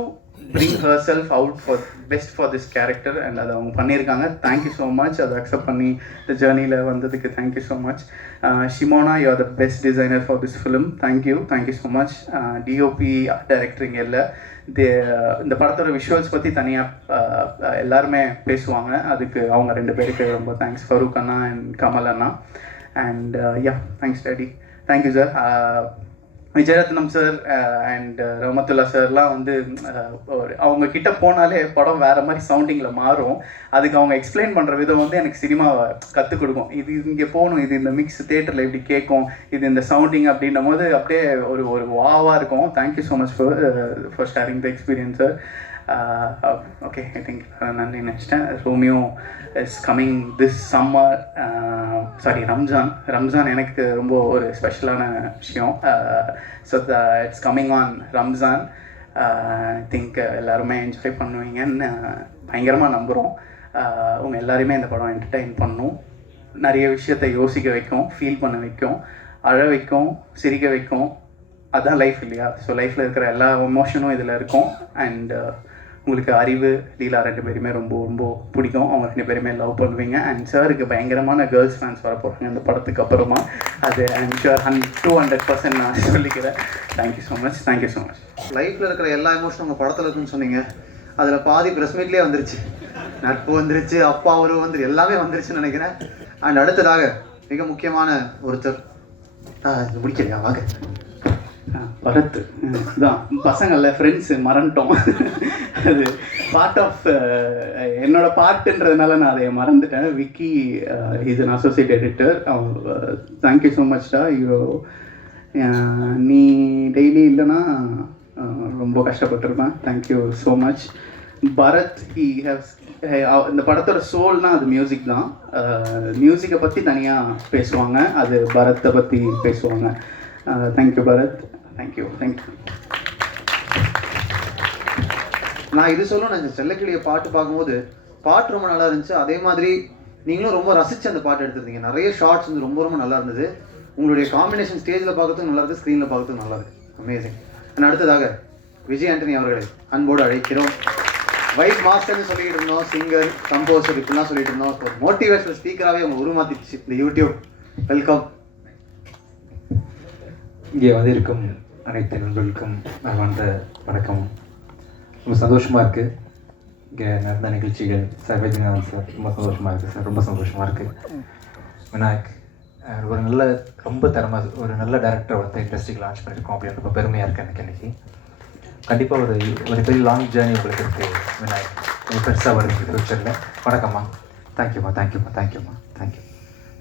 bring herself out for best for this character and அதை அவங்க பண்ணியிருக்காங்க. Thank you so much. அதை அக்செப்ட் பண்ணி இந்த ஜேர்னியில் வந்ததுக்கு thank you so much. Shimona, you are the best designer for this film. Thank you so much. DOP directoring இல்லை, இந்த படத்தோட விஷுவல்ஸ் பற்றி தனியாக எல்லாருமே பேசுவாங்க, அதுக்கு அவங்க 2 பேருக்கு ரொம்ப தேங்க்ஸ், ஃபரூக் அண்ணா அண்ட் கமல் அண்ணா. And yeah, thanks daddy, thank you sir. Vijayaratnam sir and Rahmatullah சார்லாம் வந்து அவங்க கிட்ட போனாலே படம் வேறு மாதிரி சவுண்டிங்கில் மாறும். அதுக்கு அவங்க எக்ஸ்பிளைன் பண்ணுற விதம் வந்து எனக்கு சினிமாவை கற்றுக் கொடுக்கும். இது இங்கே போகணும், இது இந்த மிக்ஸ் தேட்டரில் இப்படி கேட்கும், இது இந்த சவுண்டிங் அப்படின்னும் போது அப்படியே ஒரு ஒரு வாவாக இருக்கும். Thank you so much for sharing the experience sir. Okay, I think நன்றி நினச்சிட்டேன். Romeo is coming this summer, sorry Ramzan எனக்கு ரொம்ப ஒரு ஸ்பெஷலான விஷயம். So it's coming on Ramzan. I think எல்லாருமே என்ஜாய் பண்ணுவீங்கன்னு பயங்கரமாக நம்புகிறோம். உங்கள் எல்லாருமே இந்த படம் என்டர்டெயின் பண்ணும், நிறைய விஷயத்தை யோசிக்க வைக்கும், ஃபீல் பண்ண வைக்கும், அழ வைக்கும், சிரிக்க வைக்கும். அதுதான் லைஃப் இல்லையா? ஸோ லைஃப்பில் இருக்கிற எல்லா எமோஷனும் இதில் இருக்கும். அண்ட் உங்களுக்கு அறிவு, லீலா 2 பேருமே ரொம்ப ரொம்ப பிடிக்கும். அவங்க 2 பேருமே லவ் பண்ணுவீங்க. அண்ட் சாருக்கு பயங்கரமான கேர்ள்ஸ் ஃபேன்ஸ் வர போகிறாங்க இந்த படத்துக்கு அப்புறமா. அது ஐம் ஷுர் 200% நான் சொல்லிக்கிறேன். Thank you so much, thank you so much. லைஃப்பில் இருக்கிற எல்லா எமோஷனும் உங்கள் படத்தில் இருக்குன்னு சொன்னீங்க. அதில் பாதி ப்ரெஸ் மீட்லேயே வந்துருச்சு. நட்பு வந்துருச்சு, அப்பா உறவு வந்துரு, எல்லாமே வந்துருச்சுன்னு நினைக்கிறேன். அண்ட் அடுத்ததாக மிக முக்கியமான ஒருத்தர் முடிக்கலையா? வாங்க. பரத் தான் பசங்களில் ஃப்ரெண்ட்ஸு மறந்துட்டோம். அது பார்ட் ஆஃப் என்னோட பார்ட்டுன்றதுனால நான் அதை மறந்துட்டேன். Vicky is an associate editor. Thank you so மச்டா. நீ டெய்லி இல்லைன்னா ரொம்ப கஷ்டப்பட்டிருப்பேன். Thank you so much. பரத் இந்த படத்தோட சோல்னால் அது மியூசிக் தான். மியூசிக்கை பற்றி தனியாக பேசுவாங்க, அது பரத்தை பற்றி பேசுவாங்க. Thank you Bharath, thank you. நான் இது சொல்லணும், நான் செல்லக்கிளியை பாட்டு பார்க்கும்போது பாட்டு ரொம்ப நல்லா இருந்துச்சு. அதே மாதிரி நீங்களும் ரொம்ப ரசித்து அந்த பாட்டு எடுத்துருந்தீங்க. நிறைய ஷார்ட்ஸ் வந்து ரொம்ப ரொம்ப நல்லா இருந்தது. உங்களுடைய காம்பினேஷன் ஸ்டேஜில் பார்க்கறதுக்கும் நல்லா இருக்குது, ஸ்க்ரீனில் பார்க்கறதுக்கும் நல்லா இருக்குது. அமேசிங். அண்ட் அடுத்ததாக விஜய் ஆண்டனி அவர்களை அன்போடு அழைக்கிறோம். வைட் மாஸ்டர்னு சொல்லிட்டு இருந்தோம், சிங்கர், கம்போசர் இப்படிலாம் சொல்லிட்டு இருந்தோம். இப்போ மோட்டிவேஷனல் ஸ்பீக்கராகவே அவங்க உருமாத்திச்சு இந்த யூடியூப். வெல்கம். இங்கே வந்திருக்கும் அனைத்து நண்பர்களுக்கும் வாழ்ந்த வணக்கம். ரொம்ப சந்தோஷமாக இருக்குது இங்கே நடந்த நிகழ்ச்சிகள். சார் வைத்தியநாதன் சார் ரொம்ப சந்தோஷமாக இருக்குது சார், ரொம்ப சந்தோஷமாக இருக்குது. விநாயக் ஒரு நல்ல ரொம்ப ஒரு நல்ல டேரக்டர் வந்து இண்டஸ்ட்ரிக்கு லான்ச் பண்ணியிருக்கோம் அப்படின்னு ரொம்ப பெருமையாக இருக்குது எனக்கு இன்றைக்கி. கண்டிப்பாக ஒரு பெரிய லாங் ஜேர்னி உங்களுக்கு இருக்குது விநாயக். ரொம்ப பெருசாக வருது ஃப்யூச்சரில். வணக்கம்மா. தேங்க்யூம்மா, தேங்க்யூ.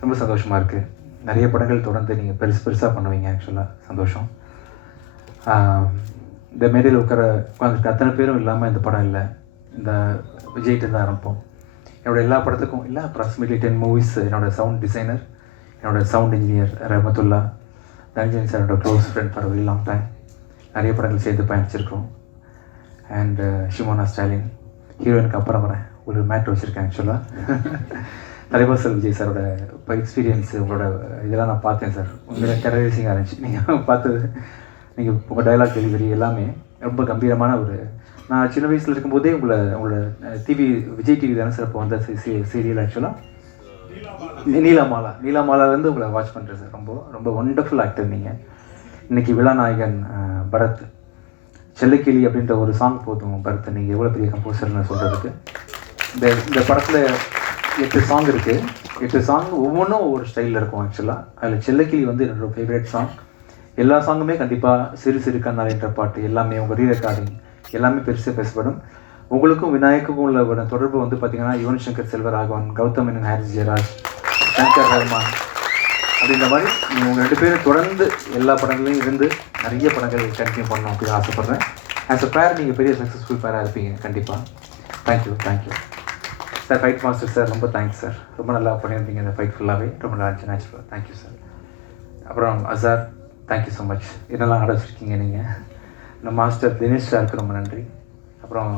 ரொம்ப சந்தோஷமாக இருக்குது. நிறைய படங்கள் தொடர்ந்து நீங்கள் பெருசாக பண்ணுவீங்க. ஆக்சுவலாக சந்தோஷம். இந்த மேடையில் உட்காந்துருக்க அத்தனை பேரும் இல்லாமல் இந்த படம் இல்லை. இந்த விஜய்கிட்ட தான் ஆரம்பிப்போம். என்னோடய எல்லா படத்துக்கும் இல்லை அப்ராக்சிமேட்லி 10 மூவிஸ் என்னோடய சவுண்ட் டிசைனர், என்னோடய சவுண்ட் இன்ஜினியர் ரஹமத்துல்லா, தனஞ்சனி சார் என்னோட close friend for very long time. நிறைய படங்கள் சேர்ந்து பயணிச்சிருக்கோம். அண்ட் ஷிமோனா ஸ்டாலின் ஹீரோயினுக்கு அப்புறம் வரேன். ஒரு மேட்ரு வச்சுருக்கேன் ஆக்சுவலாக. தலைவாசல் விஜய் சாரோட இப்போ எக்ஸ்பீரியன்ஸு உங்களோட இதெல்லாம் நான் பார்த்தேன் சார். உங்களோட டெரரிசிங்காக இருந்துச்சு. நீங்கள் பார்த்தது, நீங்கள் உங்கள் டைலாக் டெலிவரி எல்லாமே ரொம்ப கம்பீரமான நான் சின்ன வயசில் இருக்கும்போதே உங்களோட விஜய் டிவி தானே சார் இப்போ வந்த சீரியல் ஆக்சுவலாக நீலாமாலாலேருந்து உங்களை வாட்ச் பண்ணுறேன் சார். ரொம்ப ஒண்டர்ஃபுல் ஆக்டர் நீங்கள். இன்றைக்கி விழாநாயகன் பரத், செல்லக்கிளி அப்படின்ற ஒரு சாங் போதும் பரத், நீங்கள் எவ்வளோ பெரிய கம்போசர்னு சொல்கிறதுக்கு. இந்த படத்தில் 8 சாங் இருக்குது. 8 சாங் ஒவ்வொன்றும் ஒவ்வொரு ஸ்டைலில் இருக்கும் ஆக்சுவலாக. அதில் செல்லக்கிளி வந்து என்னோடய ஃபேவரட் சாங். எல்லா சாங்குமே கண்டிப்பாக சிறு கண்ணால் என்ற பாட்டு எல்லாமே உங்கள் ரீரெக்கார்டிங் எல்லாமே பெருசாக பேசப்படும். உங்களுக்கும் விநாயக்குக்கும் உள்ள தொடர்பு வந்து பார்த்திங்கன்னா யுவன் சங்கர் செல்வராகவன், கௌதம் மேனன், ஹாரிஸ் ஜெயராஜ், சங்கர் ரஹ்மான் அப்படின்ற மாதிரி நீங்கள் உங்கள் 2 பேரும் தொடர்ந்து எல்லா படங்களையும் இருந்து நிறைய படங்கள் கண்டினியூ பண்ணணும் அப்படின்னு ஆசைப்பட்றேன். ஆஸ் அ பேர் நீங்கள் பெரிய சக்ஸஸ்ஃபுல் பேராக இருப்பீங்க கண்டிப்பாக. Thank you sir. Fight master sir ரொம்ப தேங்க்ஸ் சார். ரொம்ப நல்லா பண்ணியிருந்தீங்க இந்த ஃபைட் ஃபுல்லாகவே. ரொம்ப நல்லா இருந்துச்சு, நேச்சுரல். Thank you sir. அப்புறம் அசார், தேங்க்யூ ஸோ மச். என்னெல்லாம் ஆட வச்சுருக்கீங்க நீங்கள். நம்ம மாஸ்டர் தினேஷ் சாருக்கு ரொம்ப நன்றி. அப்புறம்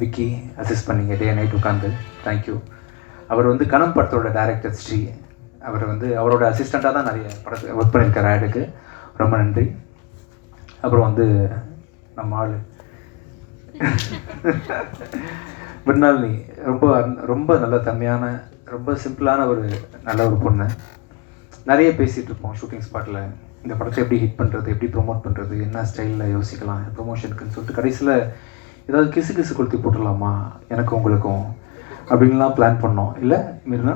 விக்கி அசிஸ்ட் பண்ணிங்க டே நைட் உட்காந்து, தேங்க்யூ. அவர் வந்து கணம் படத்தோட டைரக்டர் ஸ்ரீ, அவர் வந்து அவரோட அசிஸ்டண்ட்டாக தான் நிறைய படத்தை ஒர்க் பண்ணியிருக்கார் ஆடுக்கு, ரொம்ப நன்றி. அப்புறம் வந்து நம்ம ஆள் பிர்னாலினி ரொம்ப நல்ல தன்மையான, ரொம்ப சிம்பிளான நல்ல ஒரு பொண்ணு. நிறைய பேசிகிட்டு இருப்போம் ஷூட்டிங் ஸ்பாட்டில், இந்த படத்தை எப்படி ஹிட் பண்ணுறது, எப்படி ப்ரொமோட் பண்ணுறது, என்ன ஸ்டைலில் யோசிக்கலாம் ப்ரொமோஷனுக்குன்னு சொல்லிட்டு கடைசியில் ஏதாவது கிசு கொளுத்தி போட்டுடலாமா எனக்கும் உங்களுக்கும் அப்படின்லாம் பிளான் பண்ணோம். இல்லை மீறினா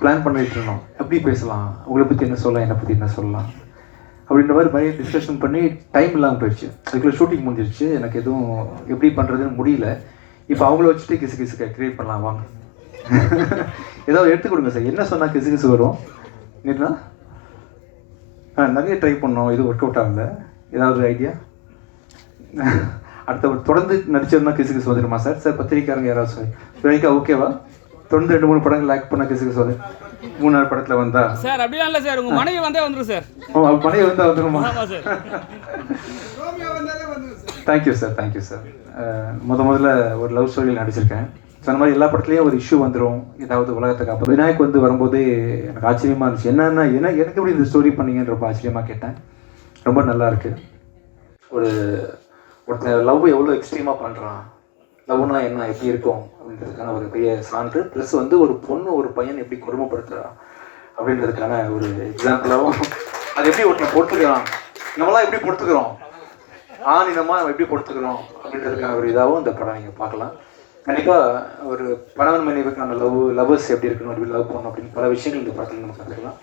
பிளான் பண்ணிட்டு இருந்தோம், எப்படி பேசலாம், உங்களை பற்றி என்ன சொல்லலாம், என்னை பற்றி என்ன சொல்லலாம் அப்படின்ற மாதிரி நிறைய டிஸ்கஷன் பண்ணி டைம் இல்லாமல் போயிடுச்சு. அதுக்குள்ளே ஷூட்டிங் முடிஞ்சிருச்சு. எனக்கு எதுவும் எப்படி பண்ணுறதுன்னு முடியல. இப்போ அவங்கள வச்சுட்டு கிசு கிசு க்ரியேட் பண்ணலாம் வாங்க. ஏதாவது எடுத்து கொடுங்க சார். என்ன சொன்னால் கிசு கிசு வரும் இல்லைன்னா? நிறைய ட்ரை பண்ணோம், இது ஒர்க் அவுட் ஆகல. ஏதாவது ஐடியா? அடுத்த தொடர்ந்து நடிச்சிருந்தா கிசு கிசு வந்துடுமா சார்? சார் பத்திரிக்காரங்க யாராவது சார் வினாய்க்கா ஓகேவா? தொடர்ந்து 2-3 படங்கள் லேக் பண்ண கிசு கிசு வந்து 3-4 படத்தில் வந்தா சார் அப்படிலாம் இல்லை சார். உங்கள் மனைவி வந்தே வந்துடும் சார். மனைவி வந்தால் வந்துடுமா? ஆமாம் sir. Thank you sir, thank you sir. முதல்ல ஒரு லவ் ஸ்டோரியில் நடிச்சிருக்கேன். சொன்ன மாதிரி எல்லா படத்துலேயும் ஒரு இஷ்யூ வந்துடும், ஏதாவது உலகத்துக்கு. அப்போ விநாயக் வந்து வரும்போதே எனக்கு ஆச்சரியமாக இருந்துச்சு. என்னென்னா எனக்கு எப்படி இந்த ஸ்டோரி பண்ணீங்கன்னு ரொம்ப ஆச்சரியமாக கேட்டேன். ரொம்ப நல்லா இருக்குது. ஒருத்தன் லவ் எவ்வளோ எக்ஸ்ட்ரீமாக பண்ணுறான், லவ்னா என்ன, எப்படி இருக்கும் அப்படின்றதுக்கான ஒரு பெரிய சான்று. ப்ளஸ் வந்து ஒரு பொண்ணு ஒரு பையன் எப்படி கொடுமைப்படுத்துறா அப்படின்றதுக்கான ஒரு எக்ஸாம்பிளாகவும், அது எப்படி ஒருத்தன் பொறுத்துக்கிறான், நம்மளாம் எப்படி பொறுத்துக்கிறோம், ஆணினமாக நம்ம எப்படி பொறுத்துக்கிறோம் அப்படின்றதுக்கான ஒரு இதாகவும் இந்த படம் நீங்கள் பார்க்கலாம். கண்டிப்பாக ஒரு கணவன் மனைவிக்கான லவ்வர்ஸ் எப்படி இருக்கணும், எப்படி லவ் பண்ணணும் அப்படின்னு பல விஷயங்கள் இந்த படத்தில் நம்ம கற்றுக்கலாம்.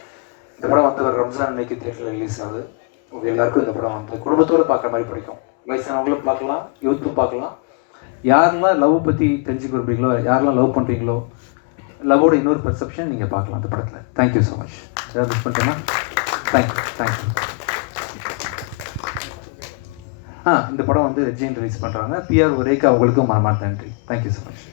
இந்த படம் வந்து ஒரு ரம்ஜான் அன்னைக்கு தியேட்டரில் ரிலீஸ் ஆகுது. உங்கள் எல்லாருக்கும் இந்த படம் வந்து குடும்பத்தோடு பார்க்குற மாதிரி பிடிக்கும். வயசானவங்களும் பார்க்கலாம், யூத்தும் பார்க்கலாம். யாரெல்லாம் லவ் பற்றி தெரிஞ்சுக்க விரும்புறீங்களோ, யாரெல்லாம் லவ் பண்ணுறீங்களோ, லவ்வோட இன்னொரு பர்செப்ஷன் நீங்கள் பார்க்கலாம் இந்த படத்தில். Thank you so much. ஏதாவது மிஸ் பண்ணிட்டேன்னா தேங்க்யூ. இந்த படம் வந்து ஜெயின் ரிலீஸ் பண்ணுறாங்க. PR ரேகா அவங்களுக்கும் மனமார்ந்த நன்றி. Thank you so much.